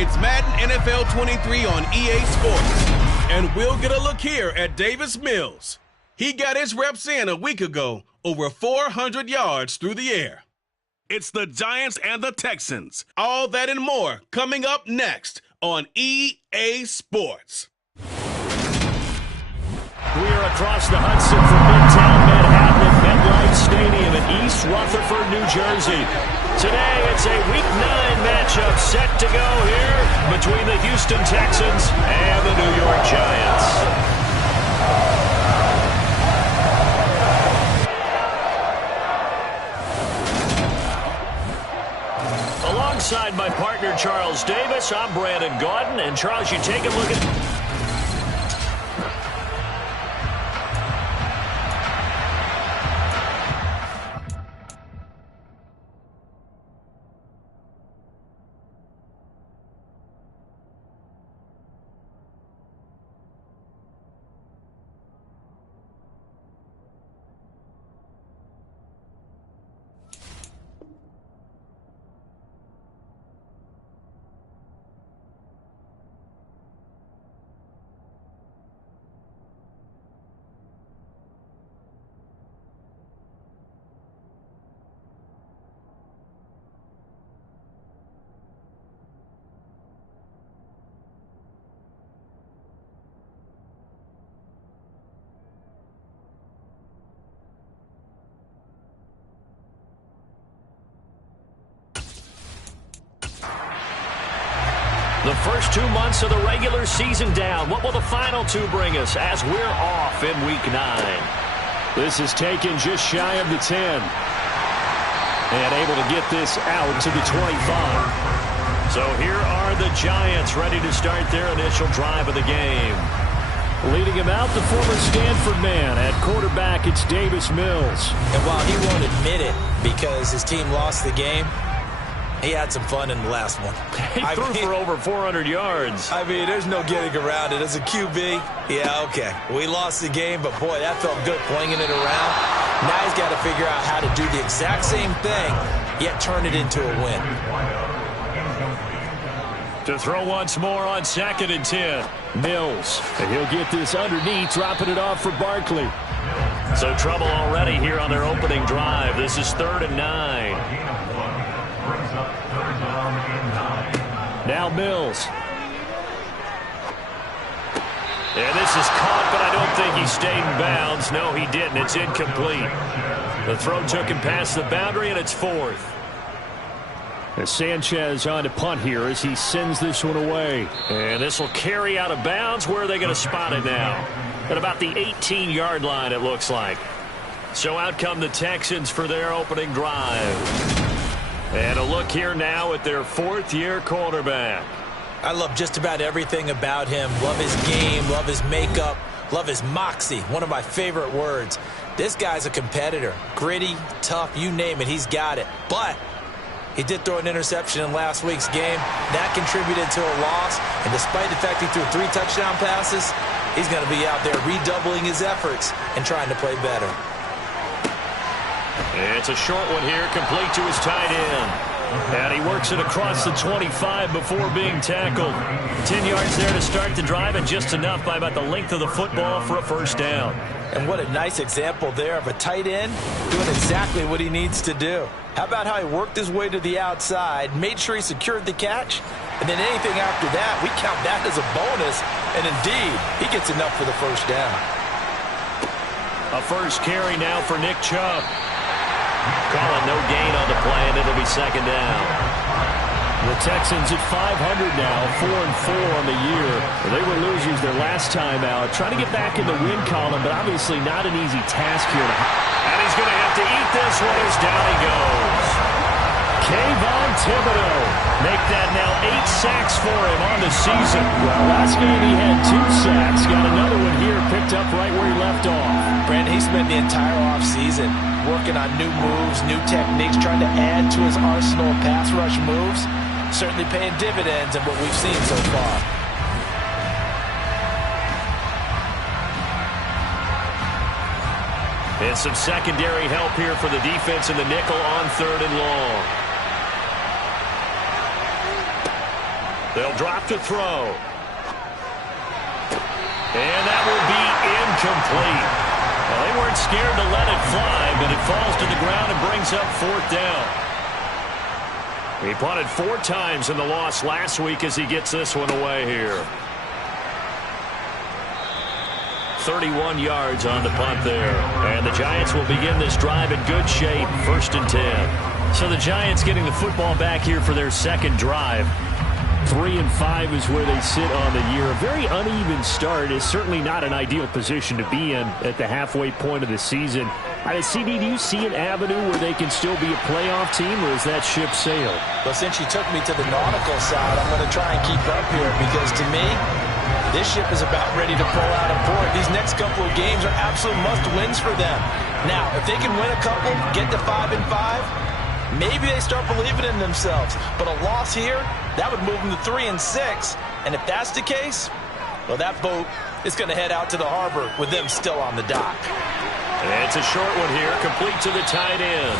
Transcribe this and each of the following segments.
It's Madden NFL 23 on EA Sports. And we'll get a look here at Davis Mills. He got his reps in a week ago, over 400 yards through the air. It's the Giants and the Texans. All that and more coming up next on EA Sports. We are across the Hudson from Midtown Manhattan at MetLife Stadium in East Rutherford, New Jersey. Today, it's a Week 9 matchup set to go here between the Houston Texans and the New York Giants. Alongside my partner, Charles Davis, I'm Brandon Gaudin. And, Charles, you take a look at... The first 2 months of the regular season down. What will the final 2 bring us as we're off in Week 9? This is taken just shy of the 10. And able to get this out to the 25. So here are the Giants ready to start their initial drive of the game. Leading him out, the former Stanford man. At quarterback, it's Davis Mills. And while he won't admit it because his team lost the game, he had some fun in the last one. He threw for over 400 yards. I mean, there's no getting around it. As a QB, yeah, okay. We lost the game, but boy, that felt good flinging it around. Now he's got to figure out how to do the exact same thing, yet turn it into a win. To throw once more on 2nd and 10. Mills. And he'll get this underneath, dropping it off for Barkley. So trouble already here on their opening drive. This is 3rd and 9. Now Mills. And this is caught, but I don't think he stayed in bounds. No, he didn't. It's incomplete. The throw took him past the boundary, and it's 4th. As Sanchez on to punt here as he sends this one away. And this will carry out of bounds. Where are they going to spot it now? At about the 18-yard line, it looks like. So out come the Texans for their opening drive. And a look here now at their 4th-year quarterback. I love just about everything about him. Love his game, love his makeup, love his moxie. One of my favorite words. This guy's a competitor. Gritty, tough, you name it, he's got it. But he did throw an interception in last week's game. That contributed to a loss. And despite the fact he threw 3 touchdown passes, he's going to be out there redoubling his efforts and trying to play better. It's a short one here, complete to his tight end. And he works it across the 25 before being tackled. 10 yards there to start the drive, and just enough by about the length of the football for a first down. And what a nice example there of a tight end doing exactly what he needs to do. How about how he worked his way to the outside, made sure he secured the catch, and then anything after that, we count that as a bonus. And indeed, he gets enough for the first down. A first carry now for Nick Chubb. Calling no gain on the play, and it'll be 2nd down. The Texans at 500 now, 4-4 on the year. They were losers their last time out. Trying to get back in the win column, but obviously not an easy task here. And he's going to have to eat this one as down he goes. Kayvon Thibodeau. Make that now 8 sacks for him on the season. Well, last game he had 2 sacks. Got another one here picked up right where he left off. Brandon, he spent the entire offseason working on new moves, new techniques, trying to add to his arsenal of pass rush moves. Certainly paying dividends in what we've seen so far. And some secondary help here for the defense in the nickel on 3rd and long. They'll drop to throw. And that will be incomplete. Well, they weren't scared to let it fly, but it falls to the ground and brings up 4th down. He punted 4 times in the loss last week as he gets this one away here. 31 yards on the punt there. And the Giants will begin this drive in good shape, 1st and 10. So the Giants getting the football back here for their second drive. 3 and 5 is where they sit on the year. A very uneven start is certainly not an ideal position to be in at the halfway point of the season. CD, do you see an avenue where they can still be a playoff team, or is that ship sailed? Well, since you took me to the nautical side, I'm going to try and keep up here because to me, this ship is about ready to pull out of port. These next couple of games are absolute must-wins for them. Now, if they can win a couple, get to 5 and 5, maybe they start believing in themselves. But a loss here, that would move them to 3 and 6. And if that's the case, well, that boat is going to head out to the harbor with them still on the dock. And it's a short one here, complete to the tight end.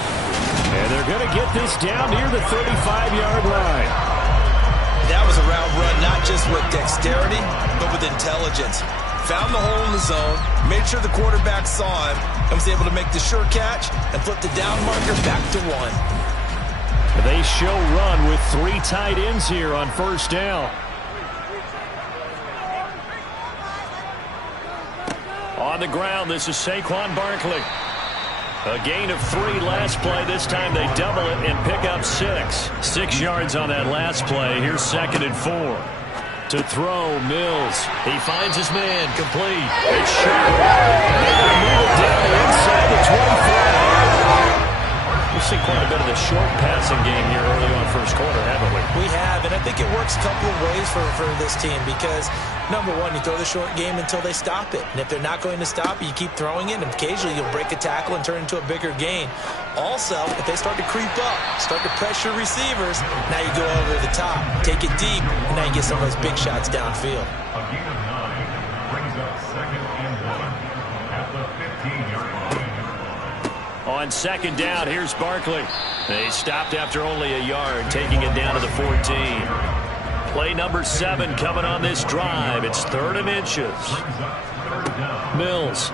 And they're going to get this down near the 35-yard line. That was a route run, not just with dexterity, but with intelligence. Found the hole in the zone, made sure the quarterback saw him, and was able to make the sure catch and flip the down marker back to 1. They show run with 3 tight ends here on 1st down. On the ground, this is Saquon Barkley. A gain of 3 last play. This time they double it and pick up 6. 6 yards on that last play. Here's 2nd and 4. To throw, Mills. He finds his man, complete. It's short. They're going to move it down inside the 25. We've seen quite a bit of the short passing game here early on 1st quarter, haven't we? We have, and I think it works a couple of ways for this team because, number one, you throw the short game until they stop it. And if they're not going to stop it, you keep throwing it, and occasionally you'll break a tackle and turn into a bigger gain. Also, if they start to creep up, start to pressure receivers, now you go over the top, take it deep, and now you get some of those big shots downfield. A gain of 9 brings up 2nd and 1 at the 15-yard line. On 2nd down, here's Barkley. They stopped after only a yard, taking it down to the 14. Play number 7 coming on this drive. It's 3rd and inches. Mills.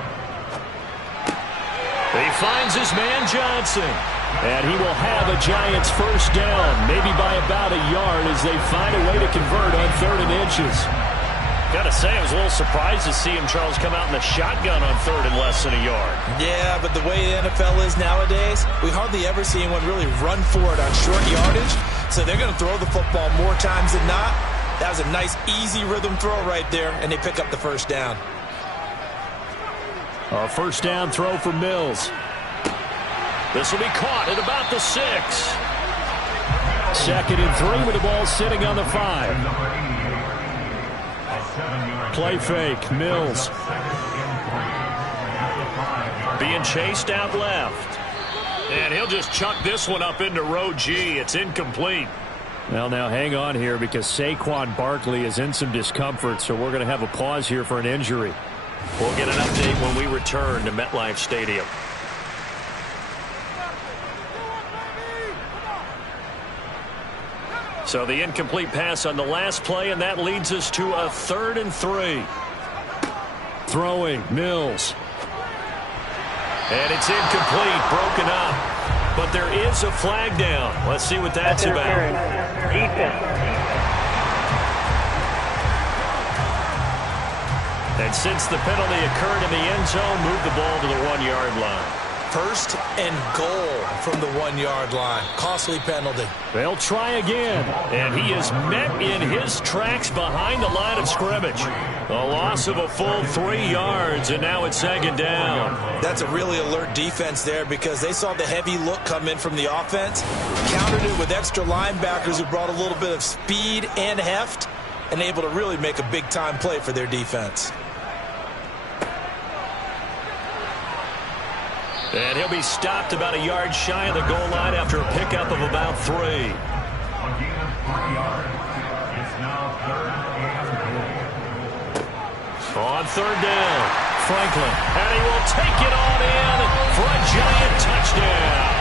He finds his man Johnson. And he will have a Giants 1st down, maybe by about a yard as they find a way to convert on 3rd and inches. Got to say, I was a little surprised to see him, Charles, come out in the shotgun on 3rd and less than a yard. Yeah, but the way the NFL is nowadays, we hardly ever see anyone really run for it on short yardage. So they're going to throw the football more times than not. That was a nice, easy rhythm throw right there, and they pick up the 1st down. A 1st down throw for Mills. This will be caught at about the 6. 2nd and 3 with the ball sitting on the 5. Play fake, Mills. Being chased out left. And he'll just chuck this one up into row G. It's incomplete. Well, now hang on here because Saquon Barkley is in some discomfort, so we're going to have a pause here for an injury. We'll get an update when we return to MetLife Stadium. So the incomplete pass on the last play, and that leads us to a 3rd and 3. Throwing, Mills. And it's incomplete, broken up. But there is a flag down. Let's see what that's about. And since the penalty occurred in the end zone, move the ball to the 1-yard line. 1st and goal from the 1-yard line. Costly penalty. They'll try again. And he is met in his tracks behind the line of scrimmage. A loss of a full 3 yards, and now it's 2nd down. That's a really alert defense there because they saw the heavy look come in from the offense, countered it with extra linebackers who brought a little bit of speed and heft, and able to really make a big-time play for their defense. And he'll be stopped about a yard shy of the goal line after a pickup of about 3. A gain of 3 yards. It's now 3rd and 4. On 3rd down, Franklin. and he will take it on in for a Giant touchdown.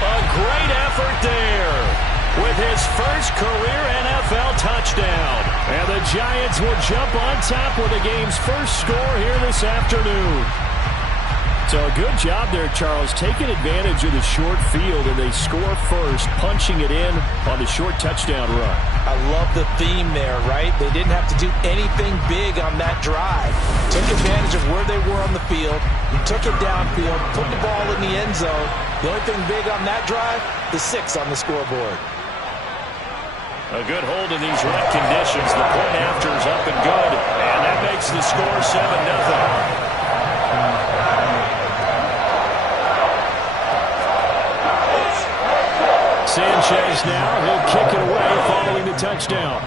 A great effort there with with his first career NFL touchdown. And the Giants will jump on top with the game's first score here this afternoon. So a good job there, Charles, taking advantage of the short field, and they score first, punching it in on the short touchdown run. I love the theme there, right? They didn't have to do anything big on that drive. Took advantage of where they were on the field, took it downfield, put the ball in the end zone. The only thing big on that drive, the 6 on the scoreboard. A good hold in these wet conditions. The point after is up and good, and that makes the score 7-0. Sanchez now, he'll kick it away following the touchdown.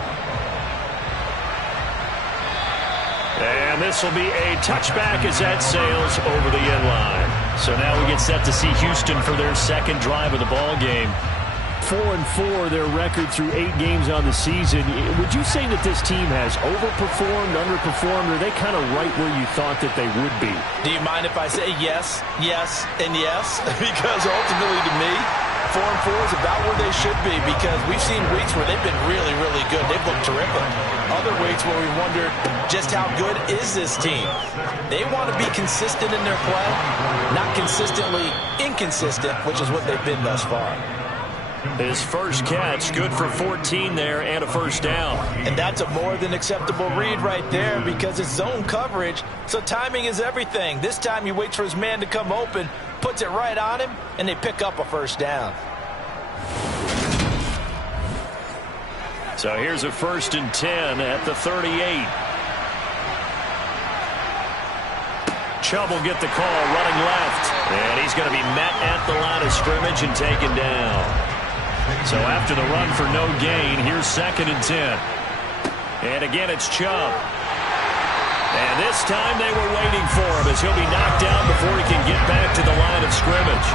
And this will be a touchback as that sails over the end line. So now we get set to see Houston for their second drive of the ball game. 4-4, their record through 8 games on the season. Would you say that this team has overperformed, underperformed, or are they kind of right where you thought that they would be? Do you mind if I say yes, yes, and yes? Because ultimately to me, 4-4 is about where they should be, because we've seen weeks where they've been really, really good. They've looked terrific. Other weeks where we wondered just how good is this team. They want to be consistent in their play, not consistently inconsistent, which is what they've been thus far. His first catch, good for 14 there and a first down. And that's a more than acceptable read right there, because it's zone coverage, so timing is everything. This time he waits for his man to come open, puts it right on him, and they pick up a first down. So here's a 1st and 10 at the 38. Chubb will get the call, running left. And he's going to be met at the line of scrimmage and taken down. So after the run for no gain, here's 2nd and 10. And again, it's Chubb. And this time they were waiting for him, as he'll be knocked down before he can get back to the line of scrimmage.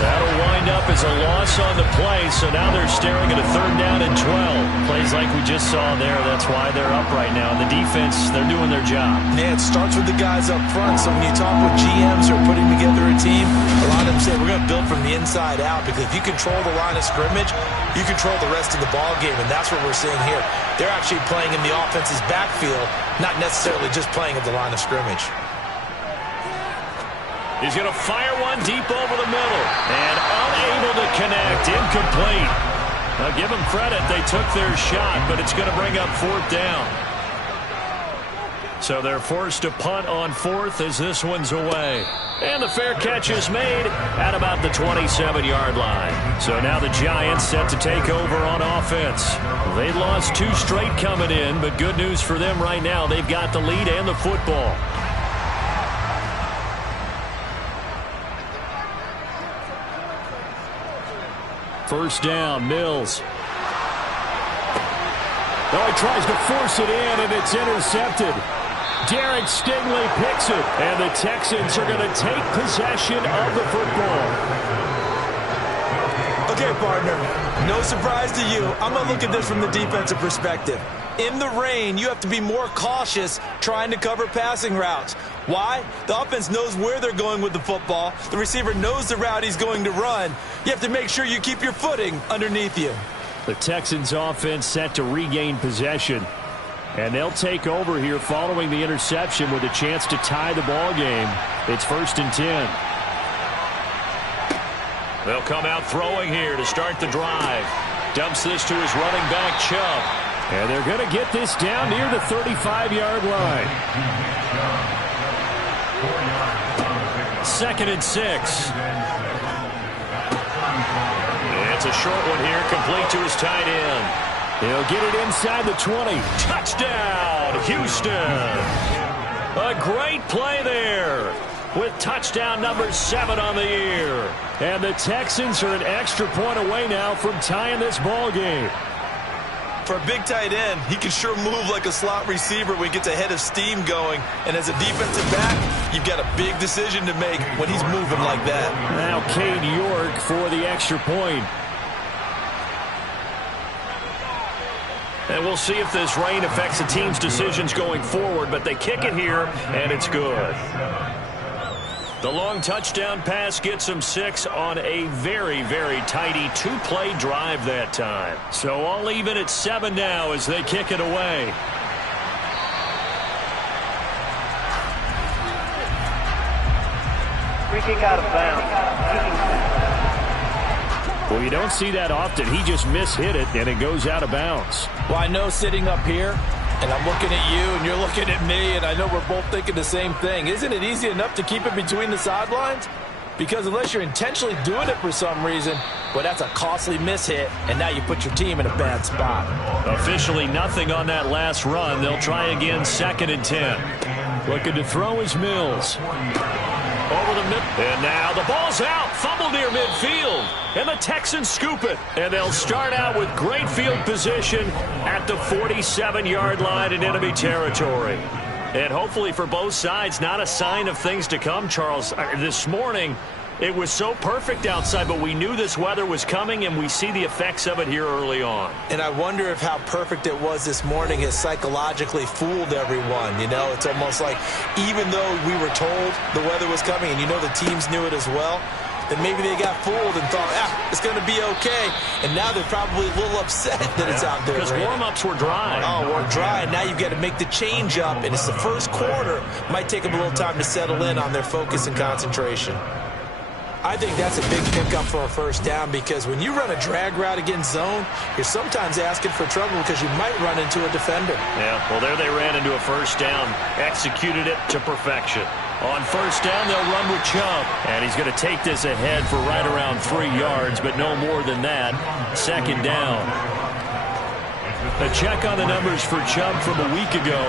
That'll wind up as a loss on the play, so now they're staring at a 3rd down and 12. Plays like we just saw there, that's why they're up right now. The defense, they're doing their job. Yeah, it starts with the guys up front, so when you talk with GMs who are putting together a team, a lot of them say we're going to build from the inside out, because if you control the line of scrimmage, you control the rest of the ball game, and that's what we're seeing here. They're actually playing in the offense's backfield, not necessarily just playing at the line of scrimmage. He's going to fire one deep over the middle, and unable to connect, incomplete. Now give them credit, they took their shot, but it's going to bring up 4th down. So they're forced to punt on 4th as this one's away. And the fair catch is made at about the 27-yard line. So now the Giants set to take over on offense. They lost 2 straight coming in, but good news for them right now. They've got the lead and the football. First down, Mills. Oh, he tries to force it in, and it's intercepted. Derek Stingley picks it, and the Texans are going to take possession of the football. Okay, partner, no surprise to you. I'm going to look at this from the defensive perspective. In the rain, you have to be more cautious trying to cover passing routes. Why? The offense knows where they're going with the football. The receiver knows the route he's going to run. You have to make sure you keep your footing underneath you. The Texans offense set to regain possession. And they'll take over here following the interception with a chance to tie the ball game. It's 1st and 10. They'll come out throwing here to start the drive. Dumps this to his running back, Chubb. And they're going to get this down near the 35-yard line. 2nd and 6. It's a short one here, complete to his tight end. He'll get it inside the 20. Touchdown, Houston. A great play there with touchdown number 7 on the year. And the Texans are an extra point away now from tying this ball game. For a big tight end, he can sure move like a slot receiver when he gets a head of steam going. And as a defensive back, you've got a big decision to make when he's moving like that. Now Cade York for the extra point. And we'll see if this rain affects the team's decisions going forward, but they kick it here, and it's good. The long touchdown pass gets him 6 on a very, very tidy 2-play drive that time. So all even at 7 now as they kick it away. Free kick out of bounds. Well, you don't see that often. He just mishit it, and it goes out of bounds. Well, I know sitting up here, and I'm looking at you, and you're looking at me, and I know we're both thinking the same thing. Isn't it easy enough to keep it between the sidelines? Because unless you're intentionally doing it for some reason, well, that's a costly mishit, and now you put your team in a bad spot. Officially nothing on that last run. They'll try again 2nd and 10. Looking to throw is Mills. Over the mid. And now the ball's out. Fumble near midfield. And the Texans scoop it. And they'll start out with great field position at the 47-yard line in enemy territory. And hopefully for both sides, not a sign of things to come, Charles. This morning, it was so perfect outside, but we knew this weather was coming, and we see the effects of it here early on. And I wonder if how perfect it was this morning has psychologically fooled everyone. You know, it's almost like even though we were told the weather was coming, and you know the teams knew it as well, then maybe they got fooled and thought, it's going to be okay. And now they're probably a little upset that it's out there. Because warm-ups were dry. Oh, we're dry. And now you've got to make the change up, and it's the first quarter. Might take them a little time to settle in on their focus and concentration. I think that's a big pickup for a first down because when you run a drag route against zone, you're sometimes asking for trouble because you might run into a defender. Yeah, well, there they ran into a first down, executed it to perfection. On first down, they'll run with Chubb. And he's going to take this ahead for right around 3 yards, but no more than that. 2nd down. A check on the numbers for Chubb from a week ago.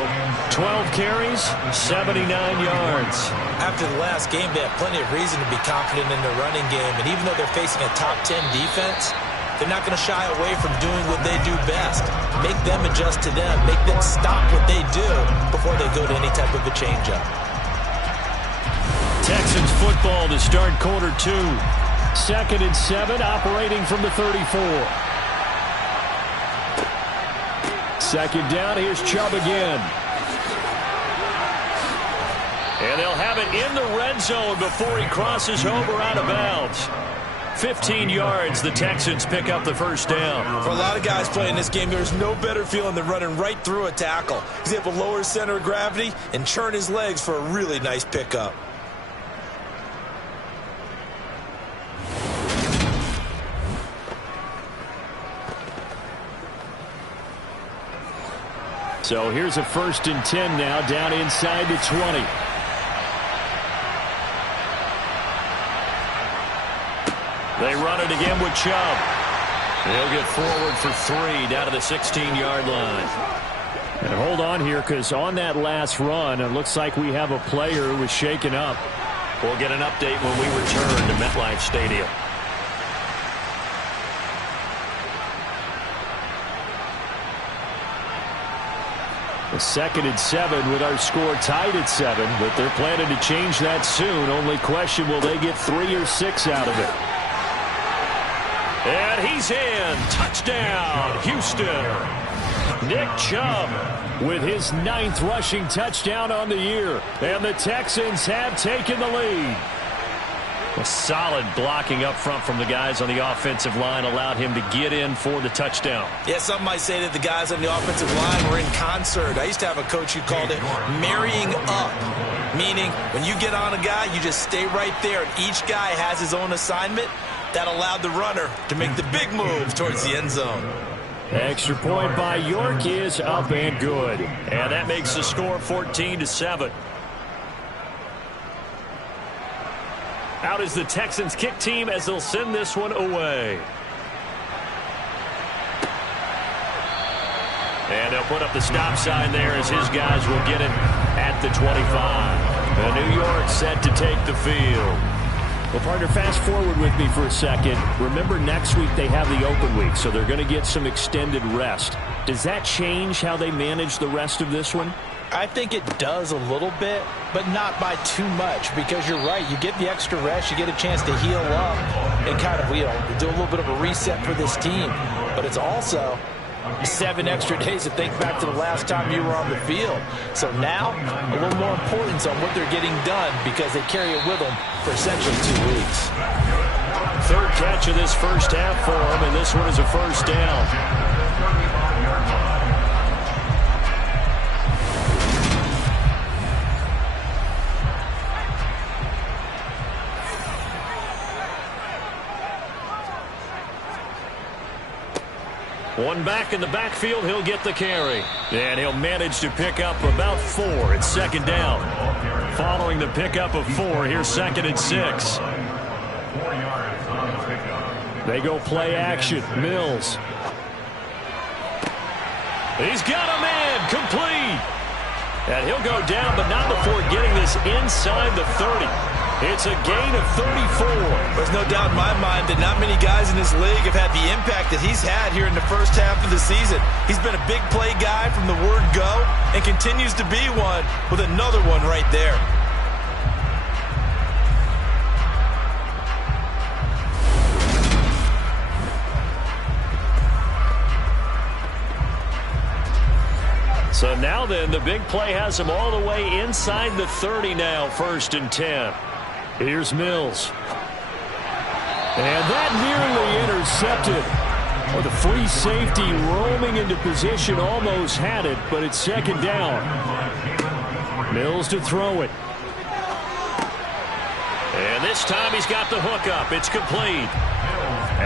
12 carries, 79 yards. After the last game, they have plenty of reason to be confident in their running game. And even though they're facing a top 10 defense, they're not going to shy away from doing what they do best. Make them adjust to them. Make them stop what they do before they go to any type of a changeup. Texans football to start quarter 2. 2nd and 7, operating from the 34. 2nd down, here's Chubb again. And they'll have it in the red zone before he crosses over out of bounds. 15 yards, the Texans pick up the first down. For a lot of guys playing this game, there's no better feeling than running right through a tackle. He's able to lower his center of gravity and churn his legs for a really nice pickup. So here's a 1st and 10 now, down inside the 20. They run it again with Chubb. They'll get forward for 3 down to the 16-yard line. And hold on here, because on that last run, it looks like we have a player who was shaken up. We'll get an update when we return to MetLife Stadium. A 2nd and 7 with our score tied at 7, but they're planning to change that soon. Only question, will they get 3 or 6 out of it? And he's in. Touchdown, Houston. Nick Chubb with his 9th rushing touchdown on the year. And the Texans have taken the lead. A solid blocking up front from the guys on the offensive line allowed him to get in for the touchdown. Yeah, some might say that the guys on the offensive line were in concert. I used to have a coach who called it marrying up, meaning when you get on a guy, you just stay right there, and each guy has his own assignment. That allowed the runner to make the big move towards the end zone. Extra point by York is up and good. And that makes the score 14-7. Out is the Texans kick team as they'll send this one away. And they'll put up the stop sign there as his guys will get it at the 25. And New York set to take the field. Well, partner, fast forward with me for a second. Remember, next week they have the open week, so they're going to get some extended rest. Does that change how they manage the rest of this one? I think it does a little bit, but not by too much, because you're right. You get the extra rest. You get a chance to heal up and kind of, do a little bit of a reset for this team. But it's also 7 extra days to think back to the last time you were on the field. So now, a little more importance on what they're getting done because they carry it with them for essentially 2 weeks. Third catch of this first half for him, and this one is a first down. One back in the backfield, he'll get the carry. And he'll manage to pick up about 4. It's second down. Following the pickup of 4, here's 2nd and 6. They go play action. Mills. He's got a man. Complete. And he'll go down, but not before getting this inside the 30. It's a gain of 34. There's no doubt in my mind that not many guys in this league have had the impact that he's had here in the first half of the season. He's been a big play guy from the word go and continues to be one with another one right there. So now then, the big play has him all the way inside the 30 now, 1st and 10. Here's Mills. And that nearly intercepted. Well, the free safety roaming into position almost had it, but it's second down. Mills to throw it. And this time he's got the hook up. It's complete.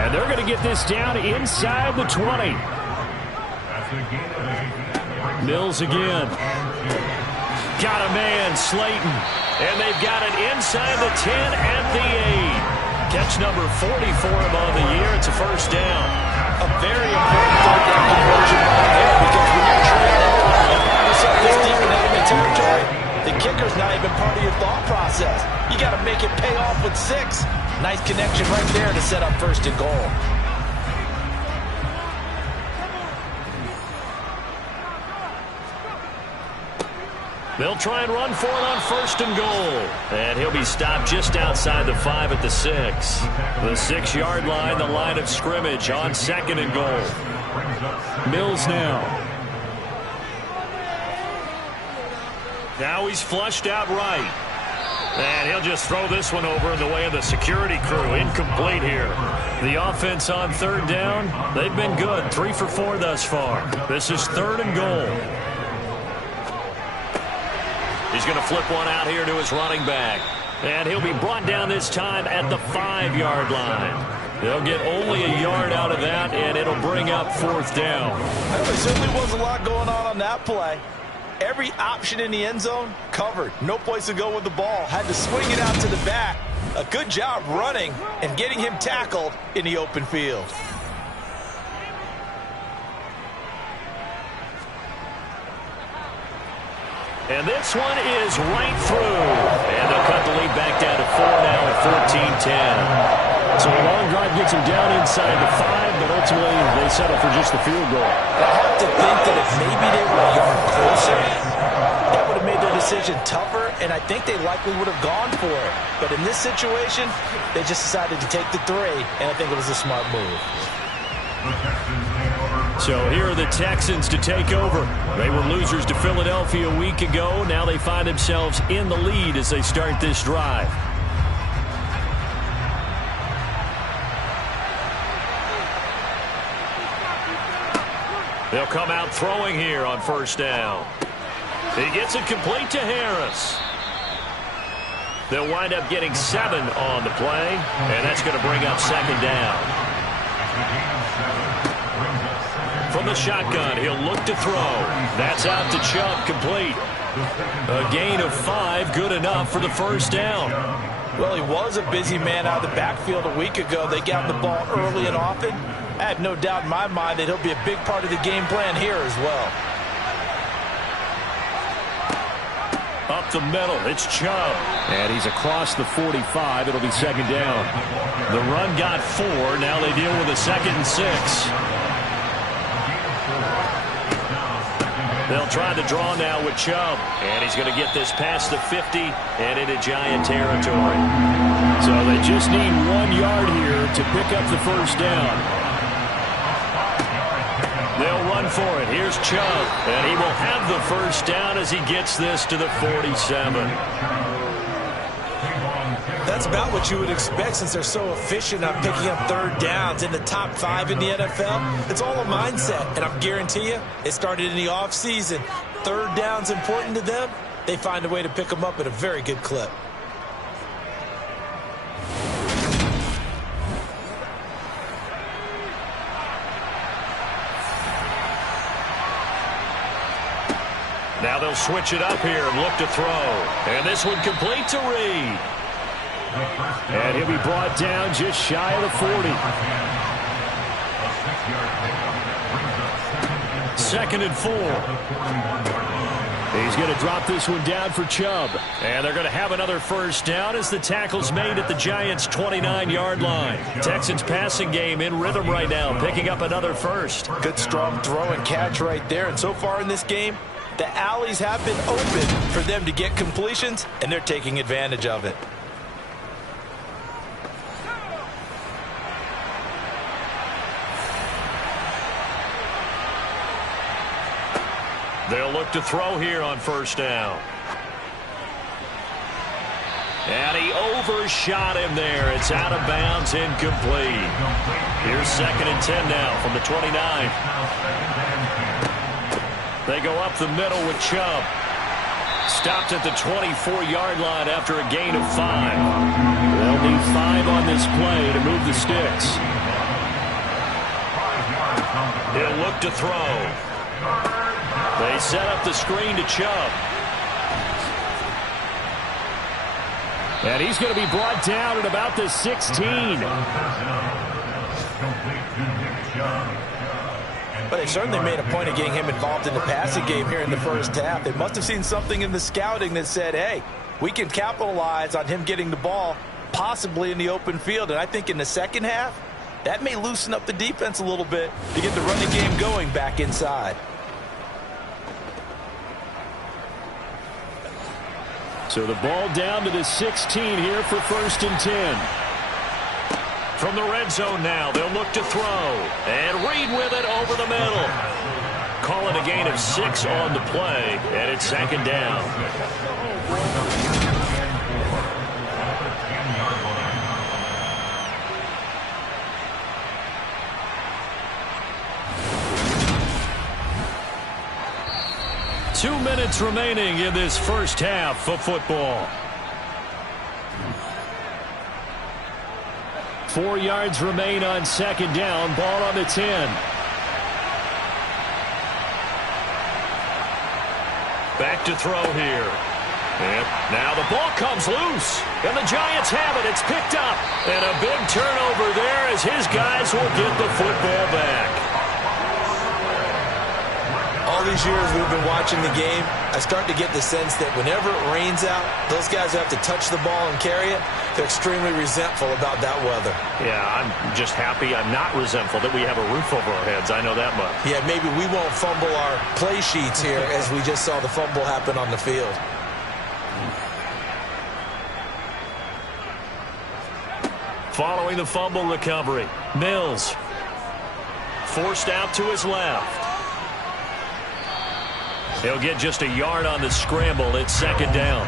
And they're going to get this down inside the 20. Mills again. Got a man, Slayton. And they've got it inside the 10 at the 8. Catch number 40 for him on the year. It's a first down. A very important third down conversion right there because when you're trailing yourself this deep in enemy territory, the kicker's not even part of your thought process. You got to make it pay off with 6. Nice connection right there to set up 1st and goal. They'll try and run for it on 1st and goal. And he'll be stopped just outside the 5 at the 6. The 6-yard line, the line of scrimmage on 2nd and goal. Mills now. Now he's flushed out right. And he'll just throw this one over in the way of the security crew. Incomplete here. The offense on 3rd down, they've been good. 3 for 4 thus far. This is 3rd and goal. He's going to flip one out here to his running back. And he'll be brought down this time at the 5-yard line. They'll get only a yard out of that, and it'll bring up 4th down. There certainly was a lot going on that play. Every option in the end zone covered. No place to go with the ball. Had to swing it out to the back. A good job running and getting him tackled in the open field. And this one is right through. And they'll cut the lead back down to 4 now at 14-10. So a long drive gets him down inside the 5, but ultimately they settle for just the field goal. I have to think that if maybe they were a yard closer, that would have made their decision tougher, and I think they likely would have gone for it. But in this situation, they just decided to take the 3, and I think it was a smart move. So here are the Texans to take over. They were losers to Philadelphia a week ago. Now they find themselves in the lead as they start this drive. They'll come out throwing here on 1st down. He gets it complete to Harris. They'll wind up getting 7 on the play, and that's going to bring up 2nd down. From the shotgun, he'll look to throw. That's out to Chubb, complete. A gain of 5, good enough for the 1st down. Well, he was a busy man out of the backfield a week ago. They got him the ball early and often. I have no doubt in my mind that he'll be a big part of the game plan here as well. Up the middle, it's Chubb. And he's across the 45. It'll be 2nd down. The run got 4. Now they deal with a 2nd and 6. They'll try to draw now with Chubb. And he's going to get this past the 50 and into Giant territory. So they just need 1 yard here to pick up the 1st down. They'll run run for it. Here's Chubb, and he will have the first down as he gets this to the 47. That's about what you would expect since they're so efficient on picking up third downs in the top 5 in the NFL. It's all a mindset, and I guarantee you, it started in the offseason. Third down's important to them. They find a way to pick them up at a very good clip. Now they'll switch it up here and look to throw. And this one complete to Reed. And he'll be brought down just shy of the 40. 2nd and 4. He's going to drop this one down for Chubb. And they're going to have another first down as the tackle's made at the Giants' 29-yard line. Texans passing game in rhythm right now, picking up another first. Good strong throw and catch right there. And so far in this game, the alleys have been open for them to get completions, and they're taking advantage of it. They'll look to throw here on first down. And he overshot him there. It's out of bounds, incomplete. Here's 2nd and 10 now from the 29. They go up the middle with Chubb. Stopped at the 24-yard line after a gain of 5. They'll need 5 on this play to move the sticks. He'll look to throw. They set up the screen to Chubb. And he's going to be brought down at about the 16. But they certainly made a point of getting him involved in the passing game here in the first half. They must have seen something in the scouting that said, hey, we can capitalize on him getting the ball possibly in the open field. And I think in the second half, that may loosen up the defense a little bit to get the running game going back inside. So the ball down to the 16 here for 1st and 10. From the red zone now, they'll look to throw. And Reed with it over the middle. Call it a gain of 6 on the play, and it's 2nd down. Two minutes remaining in this first half of football. 4 yards remain on 2nd down. Ball on the 10. Back to throw here. And now the ball comes loose. And the Giants have it. It's picked up. And a big turnover there as his guys will get the football back. All these years we've been watching the game, I start to get the sense that whenever it rains out, those guys who have to touch the ball and carry it, they're extremely resentful about that weather. Yeah, I'm just happy I'm not resentful that we have a roof over our heads. I know that much. Yeah, maybe we won't fumble our play sheets here as we just saw the fumble happen on the field. Following the fumble recovery, Mills forced out to his left. He'll get just a yard on the scramble. It's 2nd down.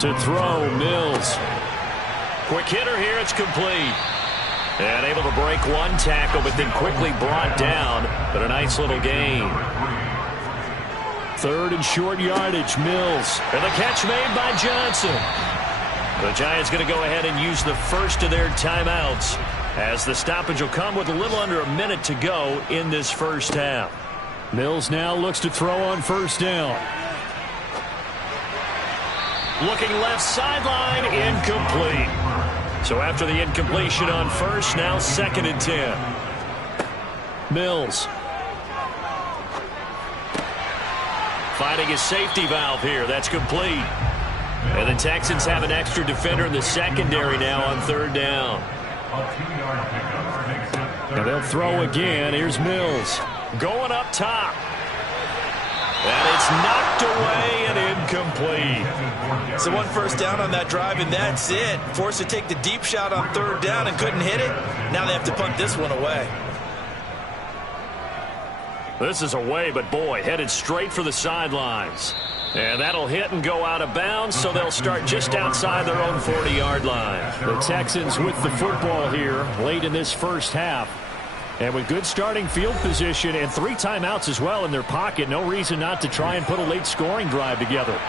To throw, Mills. Quick hitter here. It's complete. And able to break one tackle, but then quickly brought down. But a nice little gain. 3rd and short yardage, Mills. And the catch made by Johnson. The Giants going to go ahead and use the first of their timeouts, as the stoppage will come with a little under a minute to go in this first half. Mills now looks to throw on 1st down. Looking left sideline, incomplete. So after the incompletion on first, now 2nd and 10. Mills. Finding his safety valve here. That's complete. And the Texans have an extra defender in the secondary now on 3rd down. And they'll throw again. Here's Mills. Going up top. And it's knocked away and incomplete. So one first down on that drive, and that's it. Forced to take the deep shot on third down and couldn't hit it. Now they have to punt this one away. This is away, but boy, headed straight for the sidelines. And that'll hit and go out of bounds, so they'll start just outside their own 40-yard line. The Texans with the football here late in this first half. And with good starting field position and 3 timeouts as well in their pocket, no reason not to try and put a late scoring drive together.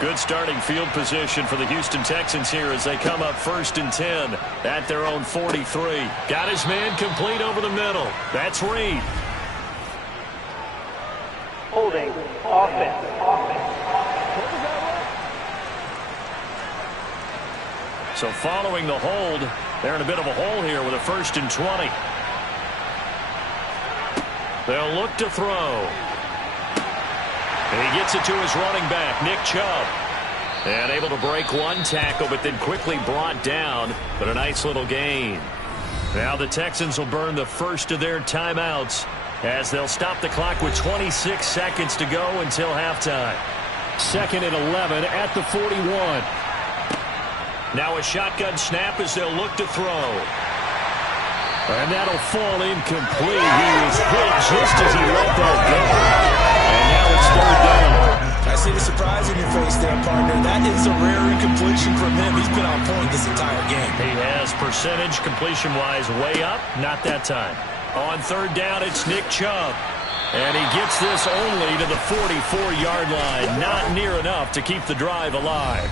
Good starting field position for the Houston Texans here as they come up 1st and 10 at their own 43. Got his man complete over the middle. That's Reed. Holding offense. So following the hold, they're in a bit of a hole here with a 1st and 20. They'll look to throw. And he gets it to his running back, Nick Chubb. And able to break one tackle, but then quickly brought down. But a nice little gain. Now the Texans will burn the first of their timeouts as they'll stop the clock with 26 seconds to go until halftime. 2nd and 11 at the 41. Now a shotgun snap as they'll look to throw. And that'll fall incomplete. He was hit just as he let that go. And now it's 3rd down. I see the surprise in your face there, partner. That is a rare incompletion from him. He's been on point this entire game. He has percentage completion-wise way up. Not that time. On 3rd down, it's Nick Chubb. And he gets this only to the 44-yard line. Not near enough to keep the drive alive.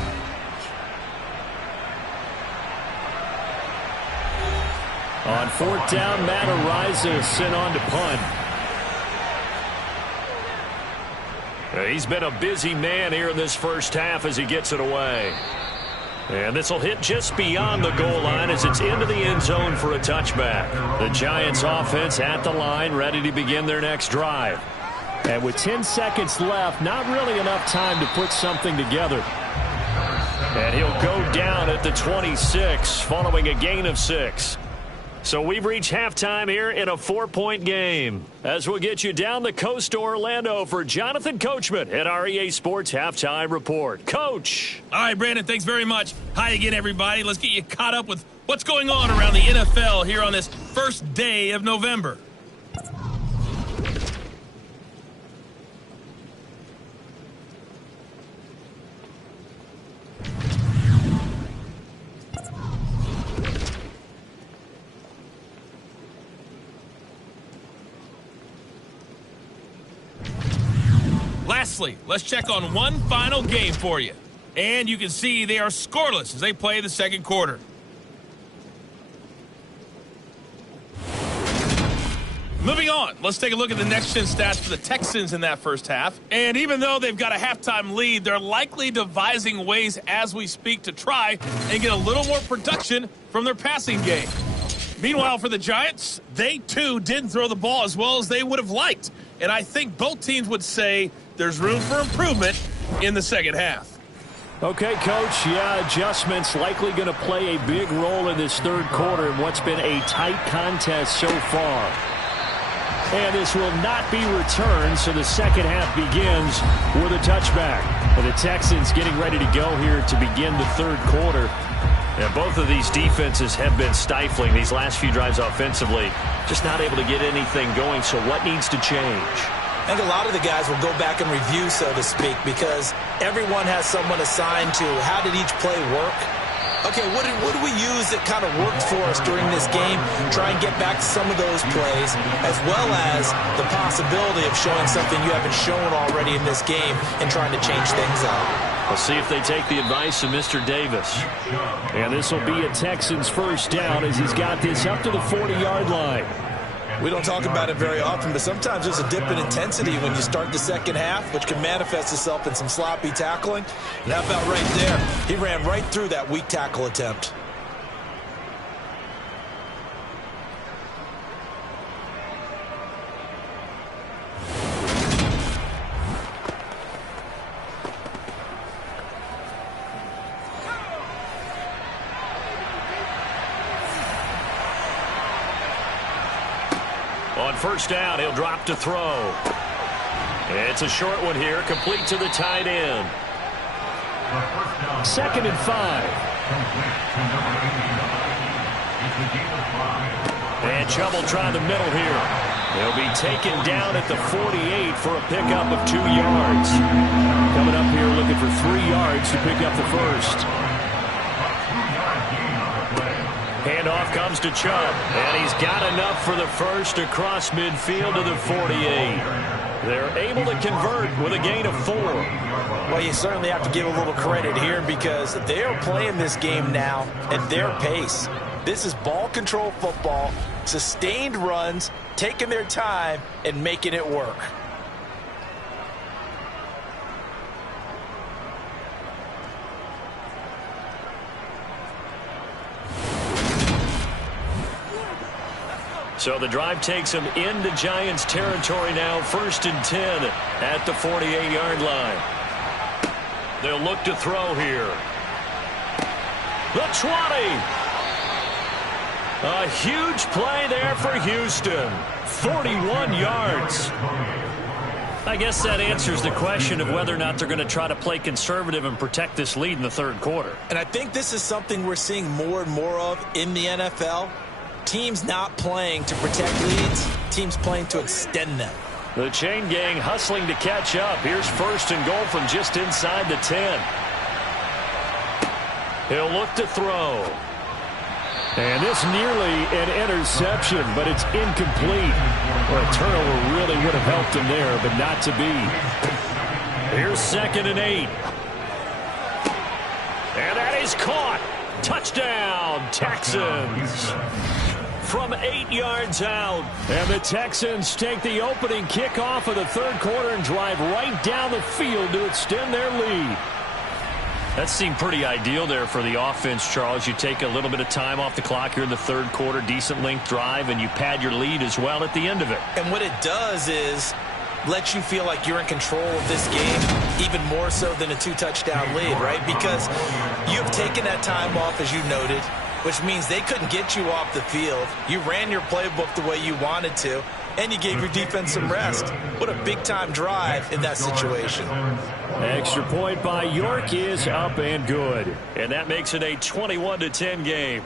On 4th down, Matt Ariza sent on to punt. He's been a busy man here in this first half as he gets it away. And this will hit just beyond the goal line as it's into the end zone for a touchback. The Giants offense at the line, ready to begin their next drive. And with 10 seconds left, not really enough time to put something together. And he'll go down at the 26 following a gain of 6. So we've reached halftime here in a 4-point game. As we'll get you down the coast to Orlando for Jonathan Coachman at our EA Sports Halftime Report. Coach. All right, Brandon, thanks very much. Hi again, everybody. Let's get you caught up with what's going on around the NFL here on this first day of November. Lastly, let's check on one final game for you. And you can see they are scoreless as they play the second quarter. Moving on, let's take a look at the next-gen stats for the Texans in that first half. And even though they've got a halftime lead, they're likely devising ways as we speak to try and get a little more production from their passing game. Meanwhile, for the Giants, they too didn't throw the ball as well as they would have liked. And I think both teams would say there's room for improvement in the second half. Okay, Coach, adjustments likely going to play a big role in this third quarter in what's been a tight contest so far. And this will not be returned, so the second half begins with a touchback. And the Texans getting ready to go here to begin the third quarter. And both of these defenses have been stifling these last few drives offensively. Just not able to get anything going, so what needs to change? I think a lot of the guys will go back and review, so to speak, because everyone has someone assigned to how did each play work. Okay, what do we use that kind of worked for us during this game? Try and get back to some of those plays, as well as the possibility of showing something you haven't shown already in this game and trying to change things up. We'll see if they take the advice of Mr. Davis. And this will be a Texans first down as he's got this up to the 40-yard line. We don't talk about it very often, but sometimes there's a dip in intensity when you start the second half, which can manifest itself in some sloppy tackling. And how about right there? He ran right through that weak tackle attempt. On first down, he'll drop to throw. It's a short one here, complete to the tight end. 2nd and 5. And trouble trying the middle here. They'll be taken down at the 48 for a pickup of 2 yards. Coming up here looking for 3 yards to pick up the first. Handoff comes to Chubb, and he's got enough for the first across midfield to the 48. They're able to convert with a gain of 4. Well, you certainly have to give a little credit here because they're playing this game now at their pace. This is ball control football, sustained runs, taking their time and making it work. So the drive takes them into Giants territory now, 1st and 10 at the 48-yard line. They'll look to throw here. The 20. A huge play there for Houston. 41 yards. I guess that answers the question of whether or not they're going to try to play conservative and protect this lead in the 3rd quarter. And I think this is something we're seeing more and more of in the NFL. Teams not playing to protect leads, teams playing to extend them. The chain gang hustling to catch up. Here's 1st and goal from just inside the 10. He'll look to throw. And this nearly an interception, but it's incomplete. Well, a turnover really would have helped him there, but not to be. Here's 2nd and 8. And that is caught. Touchdown, Texans. From 8 yards out. And the Texans take the opening kickoff of the 3rd quarter and drive right down the field to extend their lead. That seemed pretty ideal there for the offense, Charles. You take a little bit of time off the clock here in the 3rd quarter, decent length drive, and you pad your lead as well at the end of it. And what it does is let you feel like you're in control of this game, even more so than a 2-touchdown lead, right? Because you've taken that time off, as you noted, which means they couldn't get you off the field. You ran your playbook the way you wanted to, and you gave your defense some rest. What a big-time drive in that situation. Extra point by York is up and good. And that makes it a 21-10 game.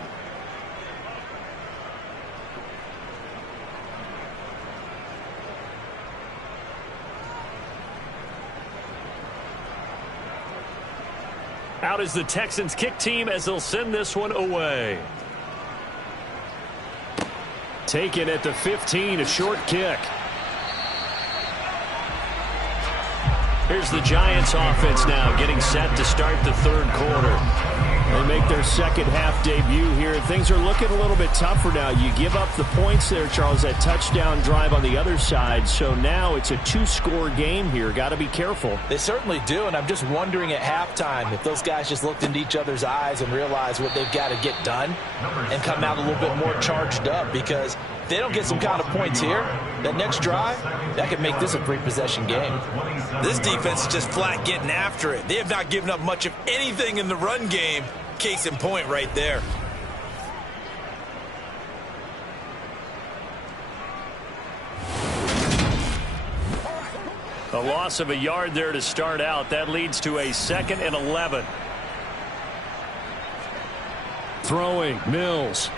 Out is the Texans kick team as they'll send this one away. Taken at the 15, a short kick. Here's the Giants offense now getting set to start the 3rd quarter. They make their 2nd half debut here. Things are looking a little bit tougher now. You give up the points there, Charles, that touchdown drive on the other side. So now it's a 2-score game here. Got to be careful. They certainly do, and I'm just wondering at halftime if those guys just looked into each other's eyes and realized what they've got to get done and come out a little bit more charged up, because if they don't get some kind of points here, that next drive, that could make this a 3-possession game. This defense is just flat getting after it. They have not given up much of anything in the run game. Case in point right there. A loss of a yard there to start out. That leads to a 2nd and 11. Throwing, Mills.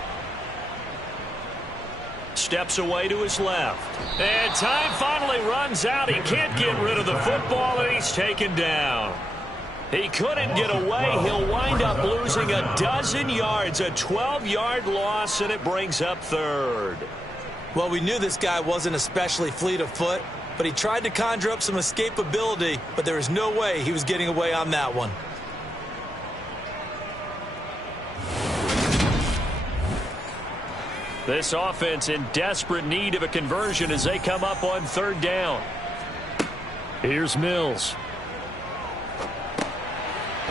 Steps away to his left. And time finally runs out. He can't get rid of the football, and he's taken down. He couldn't get away. He'll wind up losing a dozen yards, a 12-yard loss, and it brings up 3rd. Well, we knew this guy wasn't especially fleet of foot, but he tried to conjure up some escapability, but there was no way he was getting away on that one. This offense in desperate need of a conversion as they come up on 3rd down. Here's Mills.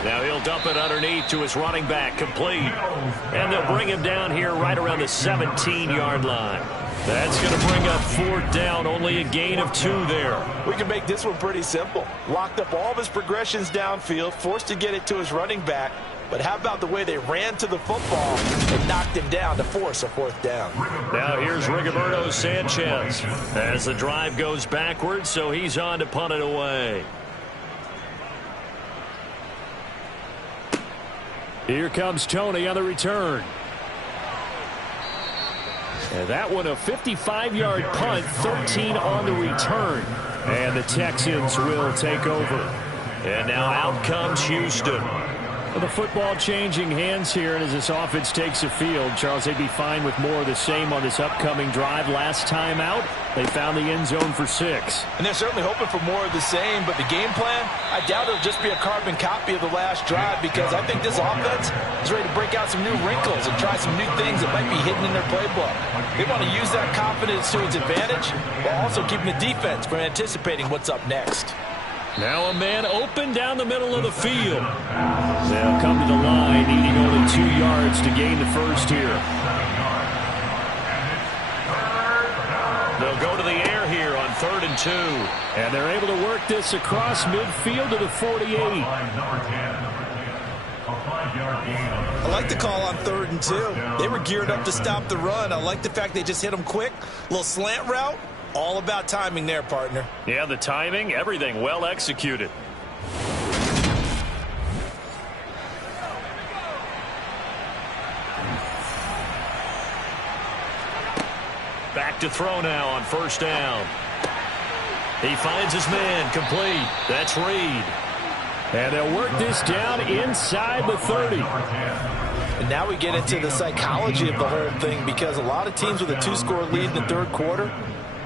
Now he'll dump it underneath to his running back, complete. And they'll bring him down here right around the 17-yard line. That's going to bring up 4th down, only a gain of 2 there. We can make this one pretty simple. Locked up all of his progressions downfield, forced to get it to his running back. But how about the way they ran to the football and knocked him down to force a 4th down? Now here's Rigoberto Sanchez as the drive goes backwards, so he's on to punt it away. Here comes Tony on the return. And that one a 55-yard punt, 13 on the return. And the Texans will take over. And now out comes Houston. Well, the football changing hands here, and as this offense takes the field, Charles, they'd be fine with more of the same on this upcoming drive. Last time out, they found the end zone for 6. And they're certainly hoping for more of the same, but the game plan, I doubt it'll just be a carbon copy of the last drive, because I think this offense is ready to break out some new wrinkles and try some new things that might be hidden in their playbook. They want to use that confidence to its advantage while also keeping the defense from anticipating what's up next. Now a man open down the middle of the field. They'll come to the line, needing only 2 yards to gain the first here. They'll go to the air here on 3rd and 2. And they're able to work this across midfield to the 48. I like the call on 3rd and 2. They were geared up to stop the run. I like the fact they just hit them quick. A little slant route. All about timing there, partner. Yeah, the timing, everything well executed. Back to throw now on 1st down. He finds his man, complete. That's Reed. And they'll work this down inside the 30. And now we get into the psychology of the whole thing, because a lot of teams with a 2-score lead in the 3rd quarter,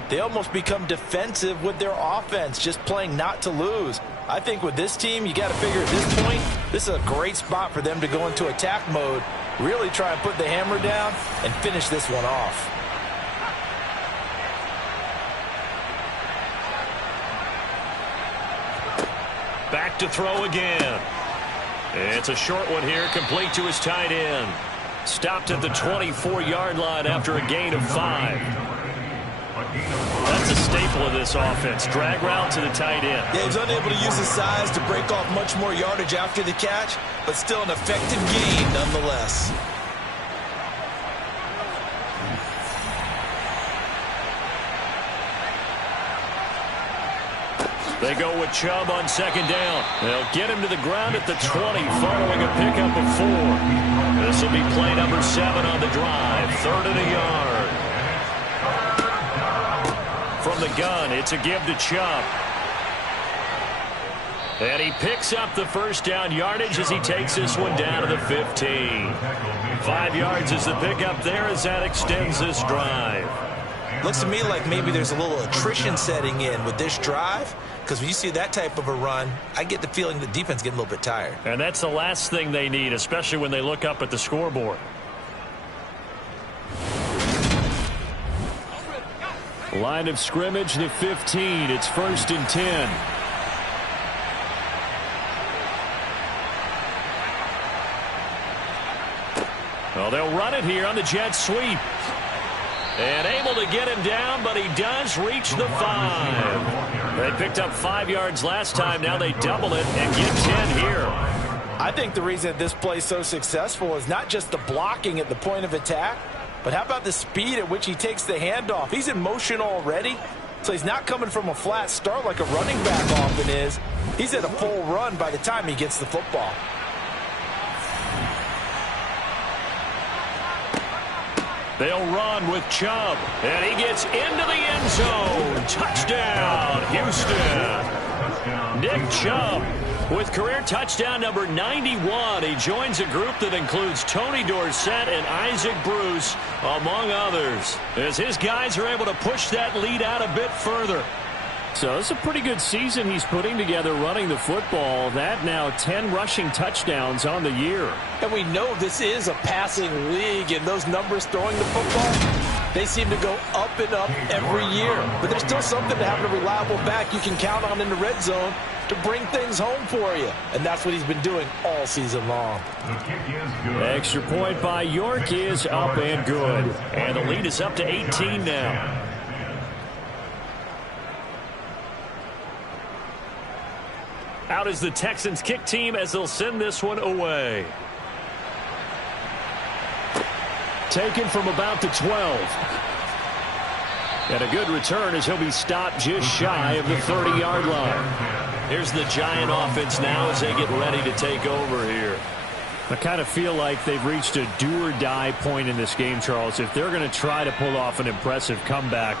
they almost become defensive with their offense, just playing not to lose. I think with this team, you got to figure at this point, this is a great spot for them to go into attack mode, really try and put the hammer down and finish this one off. Back to throw again. It's a short one here, complete to his tight end. Stopped at the 24-yard line after a gain of 5. That's a staple of this offense. Drag route to the tight end. Yeah, he's unable to use his size to break off much more yardage after the catch, but still an effective gain nonetheless. They go with Chubb on 2nd down. They'll get him to the ground at the 20 following a pickup of 4. This will be play number 7 on the drive. 3rd and a yard. From the gun, it's a give to Chubb. And he picks up the 1st down yardage as he takes this one down to the 15. 5 yards is the pickup there as that extends this drive. Looks to me like maybe there's a little attrition setting in with this drive, because when you see that type of a run, I get the feeling the defense getting a little bit tired. And that's the last thing they need, especially when they look up at the scoreboard. Line of scrimmage, the 15. It's 1st and 10. Well, they'll run it here on the jet sweep. And able to get him down, but he does reach the 5. They picked up 5 yards last time. Now they double it and get 10 here. I think the reason this play is so successful is not just the blocking at the point of attack, but how about the speed at which he takes the handoff? He's in motion already, so he's not coming from a flat start like a running back often is. He's at a full run by the time he gets the football. They'll run with Chubb, and he gets into the end zone. Touchdown, Houston. Nick Chubb with career touchdown number 91. He joins a group that includes Tony Dorsett and Isaac Bruce, among others, as his guys are able to push that lead out a bit further. So it's a pretty good season he's putting together running the football. That now 10 rushing touchdowns on the year. And we know this is a passing league, and those numbers throwing the football, they seem to go up and up every year. But there's still something to having a reliable back you can count on in the red zone to bring things home for you. And that's what he's been doing all season long. Extra point by York is up and good. And the lead is up to 18 now. Out is the Texans kick team as they'll send this one away. Taken from about the 12. And a good return as he'll be stopped just shy of the 30-yard line. Here's the Giant offense now as they get ready to take over here. I kind of feel like they've reached a do-or-die point in this game, Charles. If they're going to try to pull off an impressive comeback,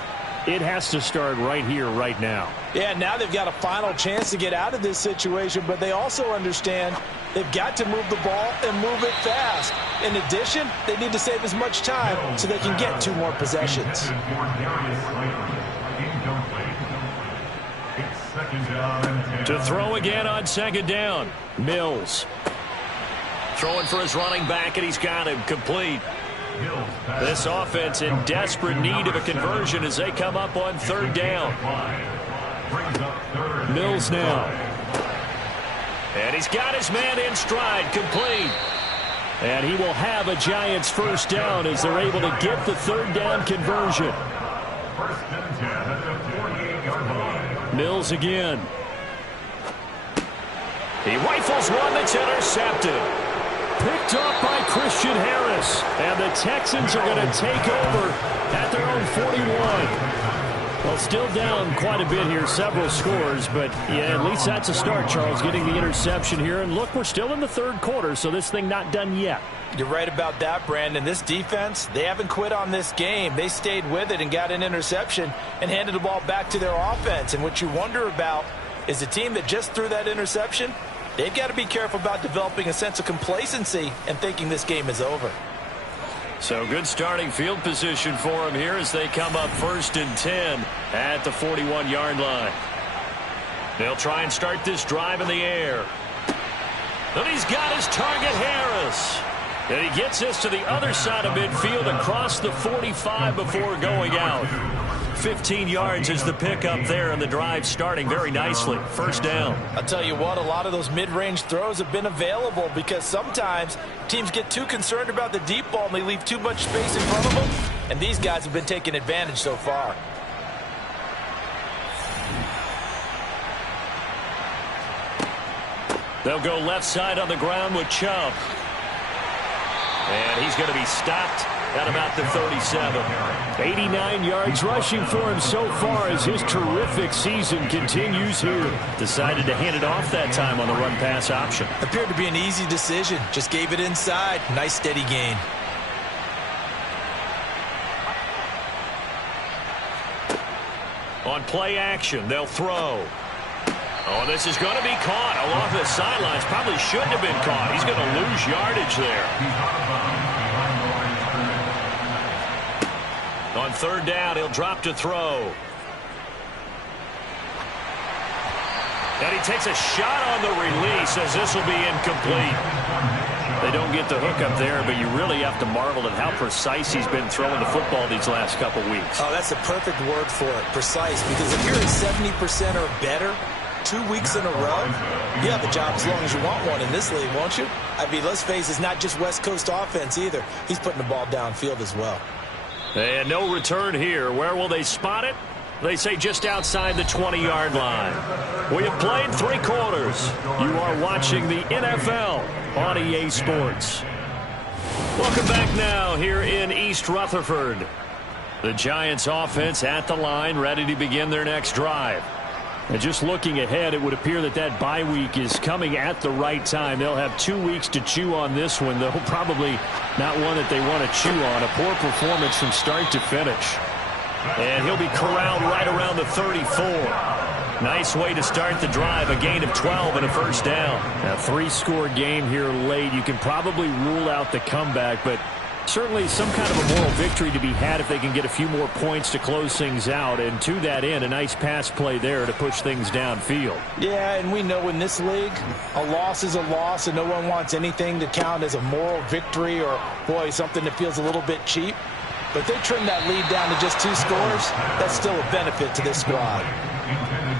it has to start right here, right now. Yeah, now they've got a final chance to get out of this situation, but they also understand they've got to move the ball and move it fast. In addition, they need to save as much time so they can get 2 more possessions. To throw again on second down. Mills. Throwing for his running back, and he's got him complete. This offense in desperate need of a conversion as they come up on third down. Mills now. And he's got his man in stride, complete. And he will have a Giants first down as they're able to get the third down conversion. Mills again. He rifles one that's intercepted. Picked up by Christian Harris. And the Texans are going to take over at their own 41. Well, still down quite a bit here, several scores. But, yeah, at least that's a start, Charles, getting the interception here. And, look, we're still in the third quarter, so this thing not done yet. You're right about that, Brandon. This defense, they haven't quit on this game. They stayed with it and got an interception and handed the ball back to their offense. And what you wonder about is the team that just threw that interception, they've got to be careful about developing a sense of complacency and thinking this game is over. So good starting field position for them here as they come up 1st and 10 at the 41-yard line. They'll try and start this drive in the air. And he's got his target, Harris. And he gets this to the other side of midfield across the 45 before going out. 15 yards is the pickup there, and the drive starting very nicely. First down. I'll tell you what, a lot of those mid-range throws have been available because sometimes teams get too concerned about the deep ball and they leave too much space in front of them, and these guys have been taking advantage so far. They'll go left side on the ground with Chubb. And he's going to be stopped at about the 37. 89 yards rushing for him so far as his terrific season continues here. Decided to hand it off that time on the run-pass option. Appeared to be an easy decision. Just gave it inside. Nice steady gain. On play action, they'll throw. Oh, this is going to be caught along the sidelines. Probably shouldn't have been caught. He's going to lose yardage there. On third down, he'll drop to throw. And he takes a shot on the release as this will be incomplete. They don't get the hook up there, but you really have to marvel at how precise he's been throwing the football these last couple weeks. Oh, that's the perfect word for it, precise. Because if you're at 70% or better 2 weeks in a row, you have a job as long as you want one in this league, won't you? I mean, let's face it, it's not just West Coast offense either. He's putting the ball downfield as well. And no return here. Where will they spot it? They say just outside the 20-yard line. We have played 3 quarters. You are watching the NFL on EA Sports. Welcome back now here in East Rutherford. The Giants offense at the line, ready to begin their next drive. And just looking ahead, it would appear that that bye week is coming at the right time. They'll have 2 weeks to chew on this one, though probably not one that they want to chew on. A poor performance from start to finish. And he'll be corralled right around the 34. Nice way to start the drive, a gain of 12 and a first down. A 3-score game here late. You can probably rule out the comeback, but certainly some kind of a moral victory to be had if they can get a few more points to close things out. And to that end, a nice pass play there to push things downfield. Yeah, and we know in this league, a loss is a loss, and no one wants anything to count as a moral victory or, boy, something that feels a little bit cheap. But if they trim that lead down to just 2 scores, that's still a benefit to this squad.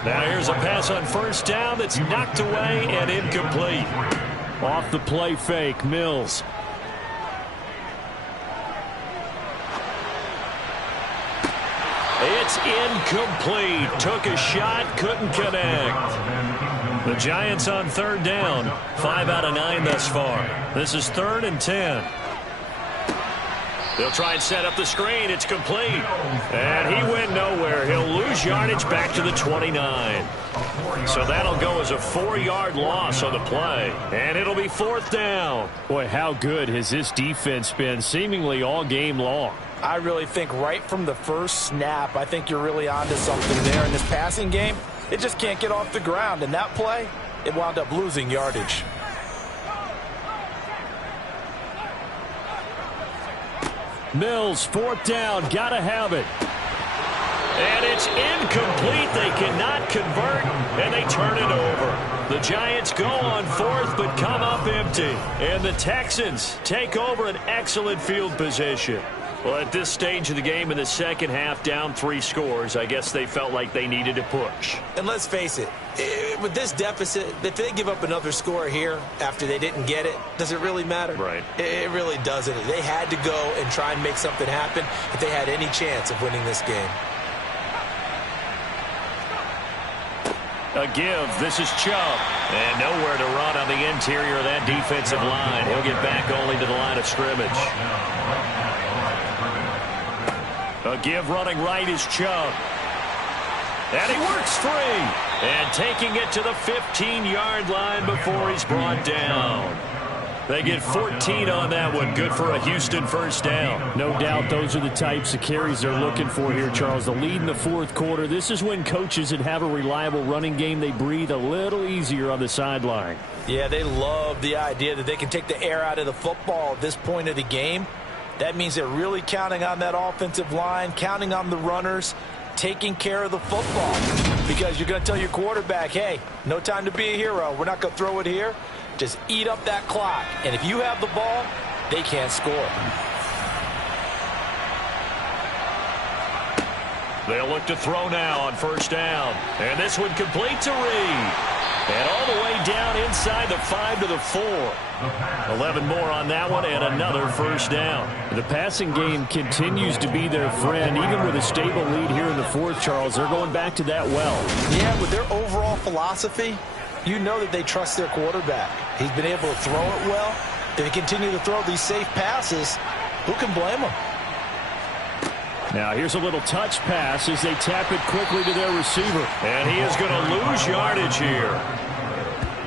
Now here's a pass on first down that's knocked away and incomplete. Off the play fake, Mills. It's incomplete. Took a shot, couldn't connect. The Giants on third down. 5 out of 9 thus far. This is 3rd and 10. They'll try and set up the screen. It's complete. And he went nowhere. He'll lose yardage back to the 29. So that'll go as a 4-yard loss on the play. And it'll be 4th down. Boy, how good has this defense been seemingly all game long? I really think right from the first snap, I think you're really onto something there in this passing game. It just can't get off the ground. And that play, it wound up losing yardage. Mills, 4th down, gotta have it. And it's incomplete. They cannot convert, and they turn it over. The Giants go on 4th, but come up empty. And the Texans take over an excellent field position. Well, at this stage of the game in the second half, down 3 scores, I guess they felt like they needed to push. And let's face it, with this deficit, if they give up another score here after they didn't get it, does it really matter? Right. It really doesn't. They had to go and try and make something happen if they had any chance of winning this game. A give. This is Chubb. And nowhere to run on the interior of that defensive line. He'll get back only to the line of scrimmage. A give running right is Chubb. And he works free. And taking it to the 15-yard line before he's brought down. They get 14 on that one. Good for a Houston first down. No doubt those are the types of carries they're looking for here, Charles. The lead in the 4th quarter. This is when coaches that have a reliable running game, they breathe a little easier on the sideline. Yeah, they love the idea that they can take the air out of the football at this point of the game. That means they're really counting on that offensive line, counting on the runners, taking care of the football. Because you're going to tell your quarterback, hey, no time to be a hero. We're not going to throw it here. Just eat up that clock. And if you have the ball, they can't score. They'll look to throw now on first down. And this one complete to Reed. And all the way down inside the 5 to the 4. 11 more on that one and another first down. The passing game continues to be their friend. Even with a stable lead here in the 4th, Charles, they're going back to that well. Yeah, with their overall philosophy, you know that they trust their quarterback. He's been able to throw it well. If they continue to throw these safe passes, who can blame them? Now here's a little touch pass as they tap it quickly to their receiver. And he is going to lose yardage here.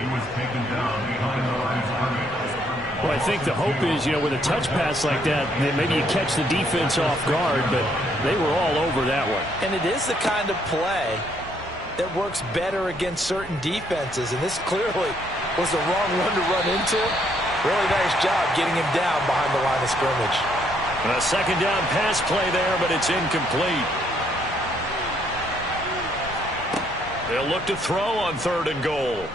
He was taken down behind the line of scrimmage. Well, I think the hope is, with a touch pass like that, maybe you catch the defense off guard, but they were all over that one. And it is the kind of play that works better against certain defenses, and this clearly was the wrong one to run into. Really nice job getting him down behind the line of scrimmage. A second down pass play there, but it's incomplete. They'll look to throw on 3rd and goal.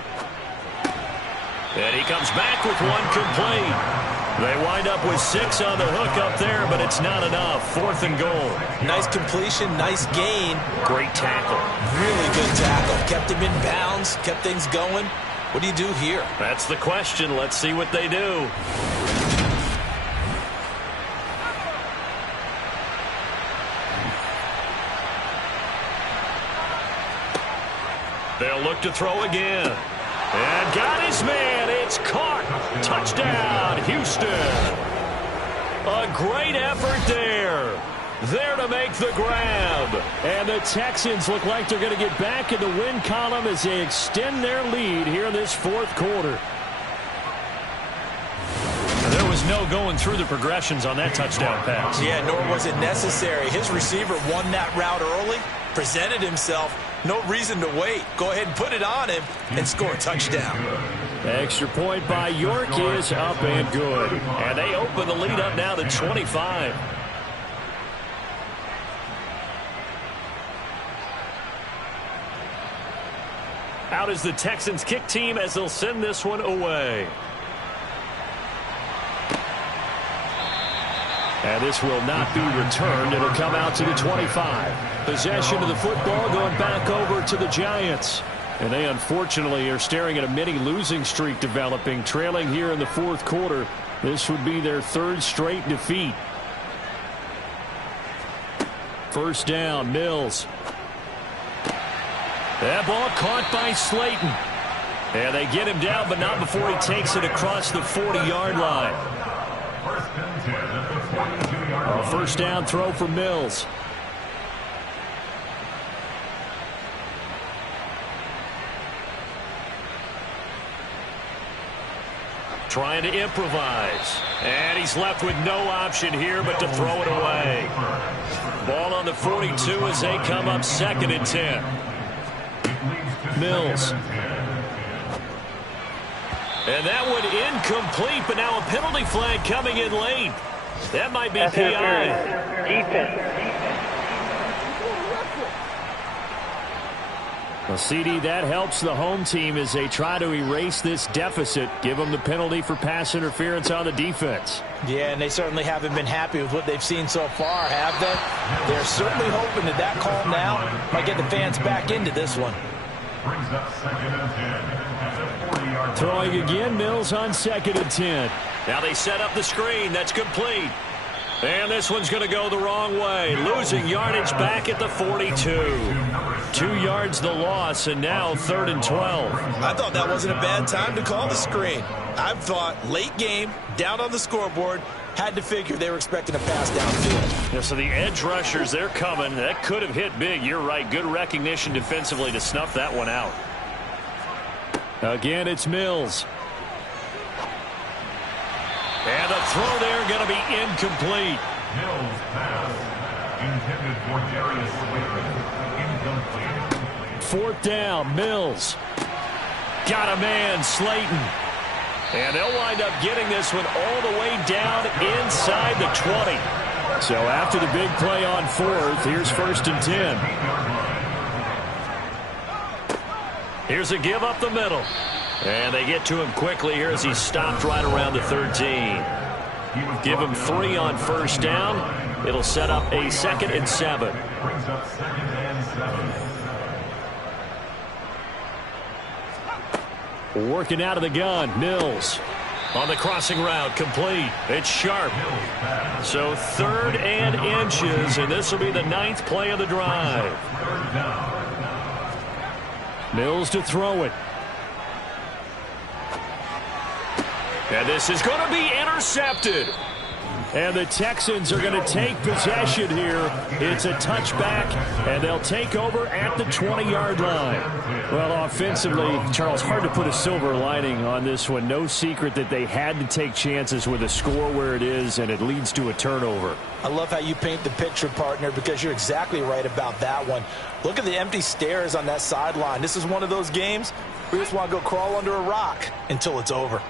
And he comes back with one complete. They wind up with 6 on the hook up there, but it's not enough. 4th and goal. Nice completion, nice gain. Great tackle. Really good tackle. Kept him in bounds, kept things going. What do you do here? That's the question. Let's see what they do. They'll look to throw again. And got his man. It's caught. Touchdown, Houston. A great effort there. There to make the grab. And the Texans look like they're going to get back in the win column as they extend their lead here in this 4th quarter. There was no going through the progressions on that touchdown pass. Yeah, nor was it necessary. His receiver won that route early, presented himself. No reason to wait. Go ahead and put it on him and score a touchdown. Extra point by York is up and good. And they open the lead up now to 25. Out is the Texans kick team as they'll send this one away. And this will not be returned. It'll come out to the 25. Possession of the football going back over to the Giants. And they unfortunately are staring at a mini losing streak developing, trailing here in the 4th quarter. This would be their 3rd straight defeat. First down, Mills. That ball caught by Slayton. And they get him down, but not before he takes it across the 40-yard line. First and 10 at the 42-yard line. A first down throw for Mills. Trying to improvise. And he's left with no option here but to throw it away. Ball on the 42 as they come up 2nd and 10. Mills. And that one incomplete, but now a penalty flag coming in late. That might be PI. Defense. Well, CD, that helps the home team as they try to erase this deficit. Give them the penalty for pass interference on the defense. Yeah, and they certainly haven't been happy with what they've seen so far, have they? They're certainly hoping that call now might get the fans back into this one. Brings up 2nd and 10 at the 40-yard Throwing again, Mills on 2nd and 10. Now they set up the screen. That's complete. And this one's going to go the wrong way. Losing yardage back at the 42. 2 yards the loss, and now 3rd and 12. I thought that wasn't a bad time to call the screen. I thought late game, down on the scoreboard, had to figure they were expecting a pass downfield. Yeah, so the edge rushers, they're coming. That could have hit big. You're right. Good recognition defensively to snuff that one out. Again, it's Mills. And the throw there going to be incomplete. Mills pass intended for Darius Slayton. Incomplete. 4th down, Mills. Got a man, Slayton. And they'll wind up getting this one all the way down inside the 20. So after the big play on 4th, here's 1st and 10. Here's a give up the middle. And they get to him quickly here as he's stopped right around the 13. Give him 3 on 1st down. It'll set up a 2nd and 7. Brings up 2nd and 7. Working out of the gun, Mills. On the crossing route, complete. It's Sharp. So 3rd and inches, and this will be the 9th play of the drive. Mills to throw it. And this is going to be intercepted. And the Texans are going to take possession here. It's a touchback, and they'll take over at the 20-yard line. Well, offensively, Charles, hard to put a silver lining on this one. No secret that they had to take chances with a score where it is, and it leads to a turnover. I love how you paint the picture, partner, because you're exactly right about that one. Look at the empty stares on that sideline. This is one of those games where you just want to go crawl under a rock until it's over.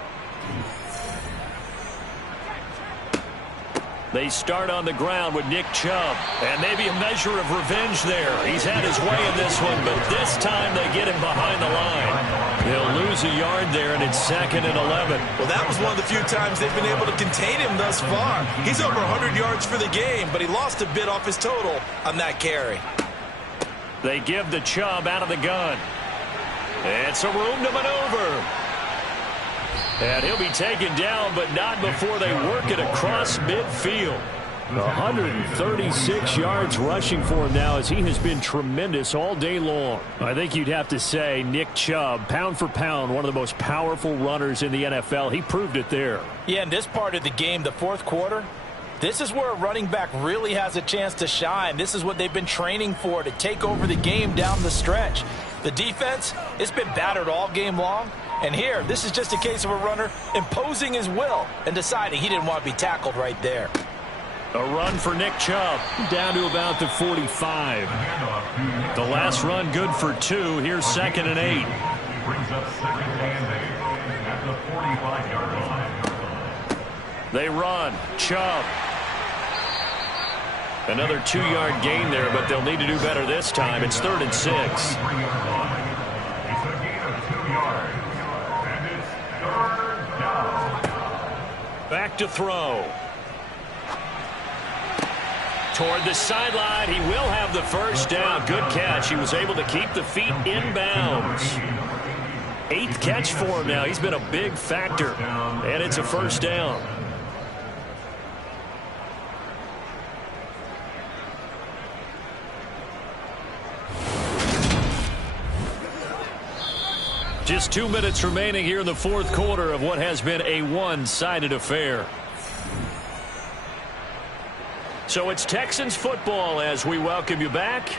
They start on the ground with Nick Chubb. And maybe a measure of revenge there. He's had his way in this one, but this time they get him behind the line. He'll lose a yard there, and it's 2nd and 11. Well, that was one of the few times they've been able to contain him thus far. He's over 100 yards for the game, but he lost a bit off his total on that carry. They give the Chubb out of the gun. And some room to maneuver. And he'll be taken down, but not before they work it across midfield. 136 yards rushing for him now as he has been tremendous all day long. I think you'd have to say Nick Chubb, pound for pound, one of the most powerful runners in the NFL. He proved it there. Yeah, in this part of the game, the 4th quarter, this is where a running back really has a chance to shine. This is what they've been training for, to take over the game down the stretch. The defense, it's been battered all game long. And here, this is just a case of a runner imposing his will and deciding he didn't want to be tackled right there. A run for Nick Chubb down to about the 45. The last run good for 2. Here's 2nd and 8. Brings up 2nd and 8 at the 45-yard line. They run. Chubb. Another 2-yard gain there, but they'll need to do better this time. It's 3rd and 6. It's a gain of 2 yards. And it's 3rd down. Back to throw. Toward the sideline, he will have the first down. Good catch. He was able to keep the feet in bounds. 8th catch for him now. He's been a big factor. And it's a first down. Just 2 minutes remaining here in the 4th quarter of what has been a one-sided affair. So it's Texans football as we welcome you back.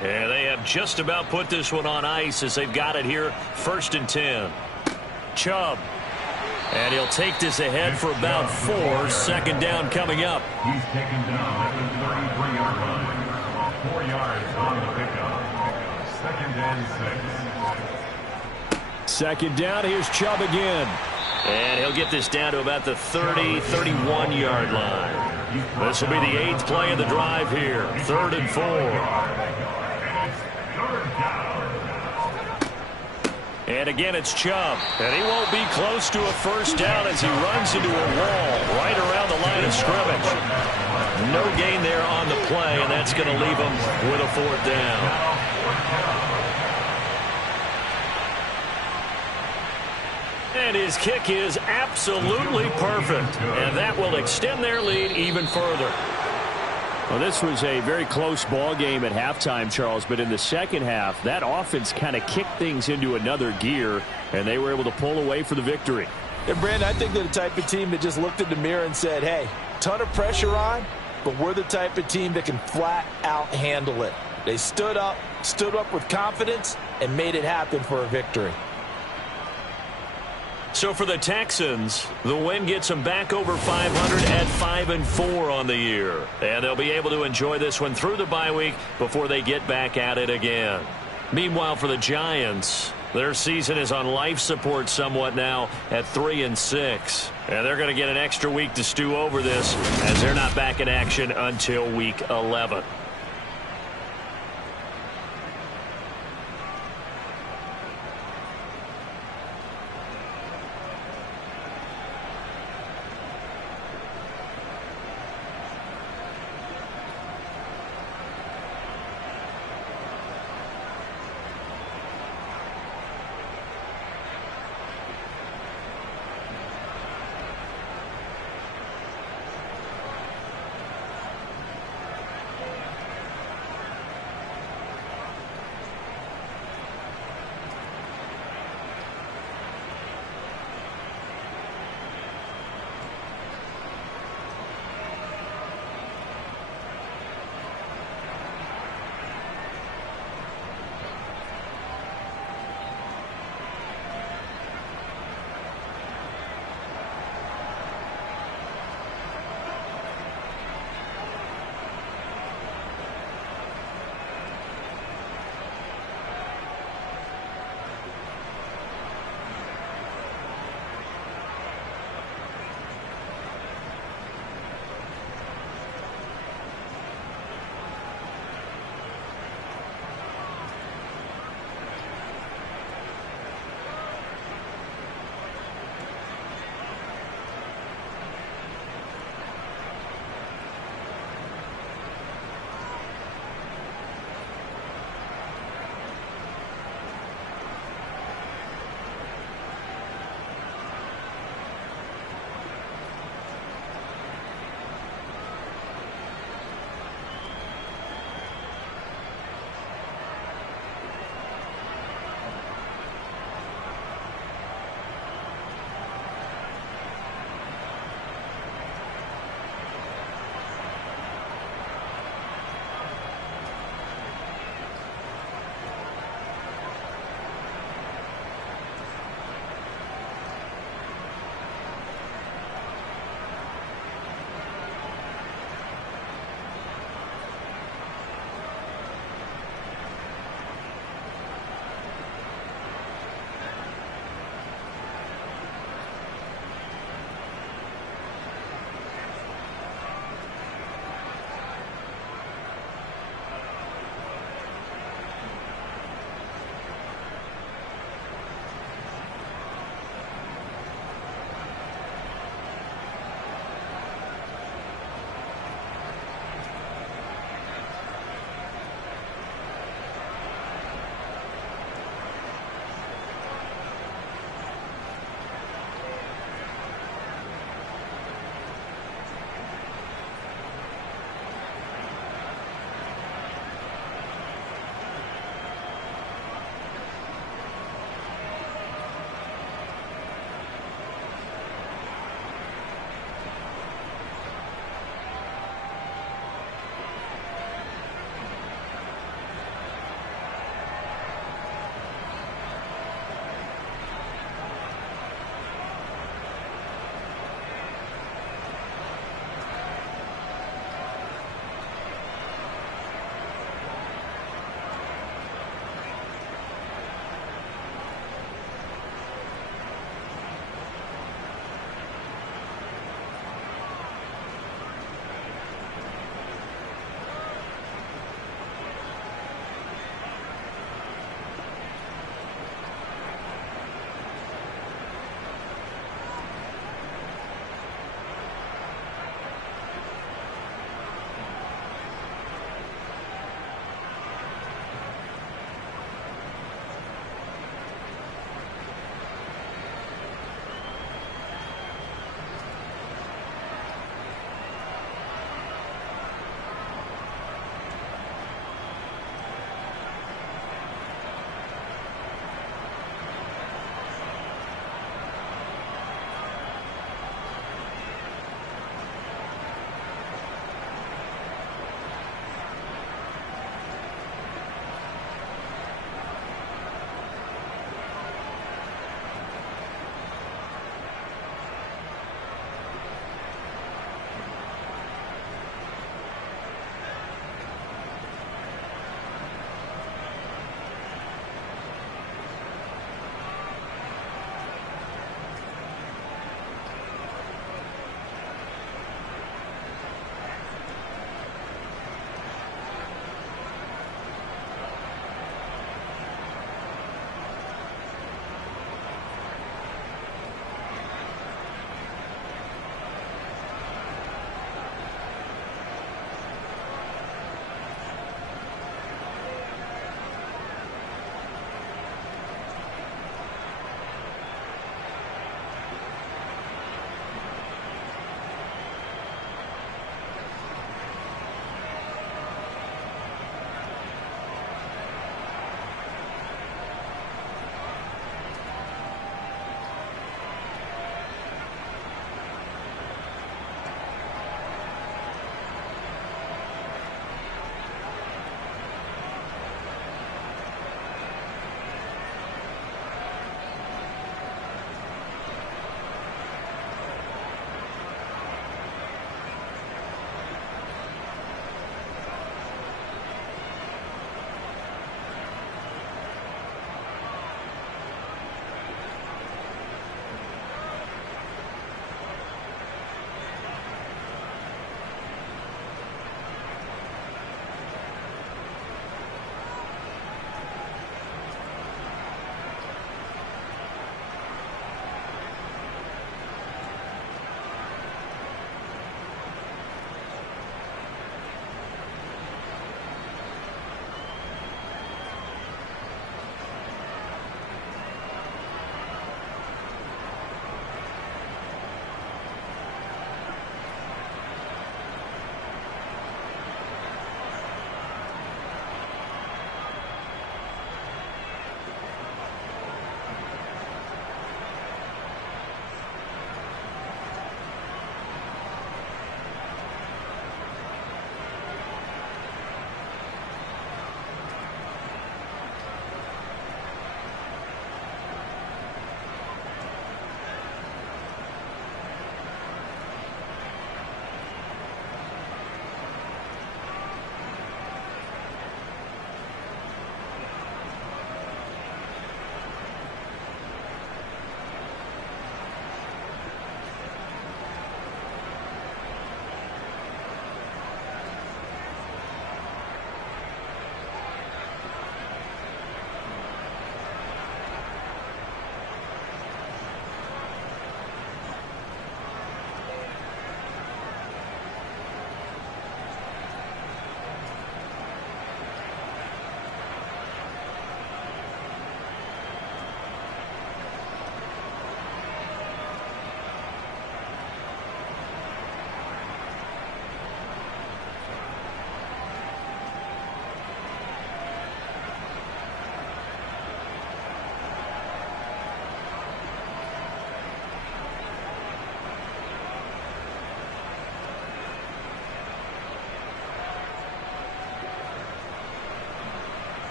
And they have just about put this one on ice as they've got it here, 1st and 10. Chubb. And he'll take this ahead for about 4. 2nd down coming up. He's taken down at the 33-yard line. 4 yards on the pickup. 2nd and 6. 2nd down. Here's Chubb again. And he'll get this down to about the 30, 31-yard line. This will be the 8th play of the drive here. 3rd and 4. And again, it's Chubb. And he won't be close to a 1st down as he runs into a wall right around the line of scrimmage. No gain there on the play, and that's going to leave him with a 4th down. And his kick is absolutely perfect. And that will extend their lead even further. Well, this was a very close ball game at halftime, Charles, but in the second half, that offense kind of kicked things into another gear, and they were able to pull away for the victory. And, Brandon, I think they're the type of team that just looked in the mirror and said, hey, ton of pressure on, but we're the type of team that can flat out handle it. They stood up with confidence, and made it happen for a victory. So for the Texans, the win gets them back over 500 at 5-4 on the year. And they'll be able to enjoy this one through the bye week before they get back at it again. Meanwhile, for the Giants, their season is on life support somewhat now at 3-6. And they're going to get an extra week to stew over this as they're not back in action until week 11.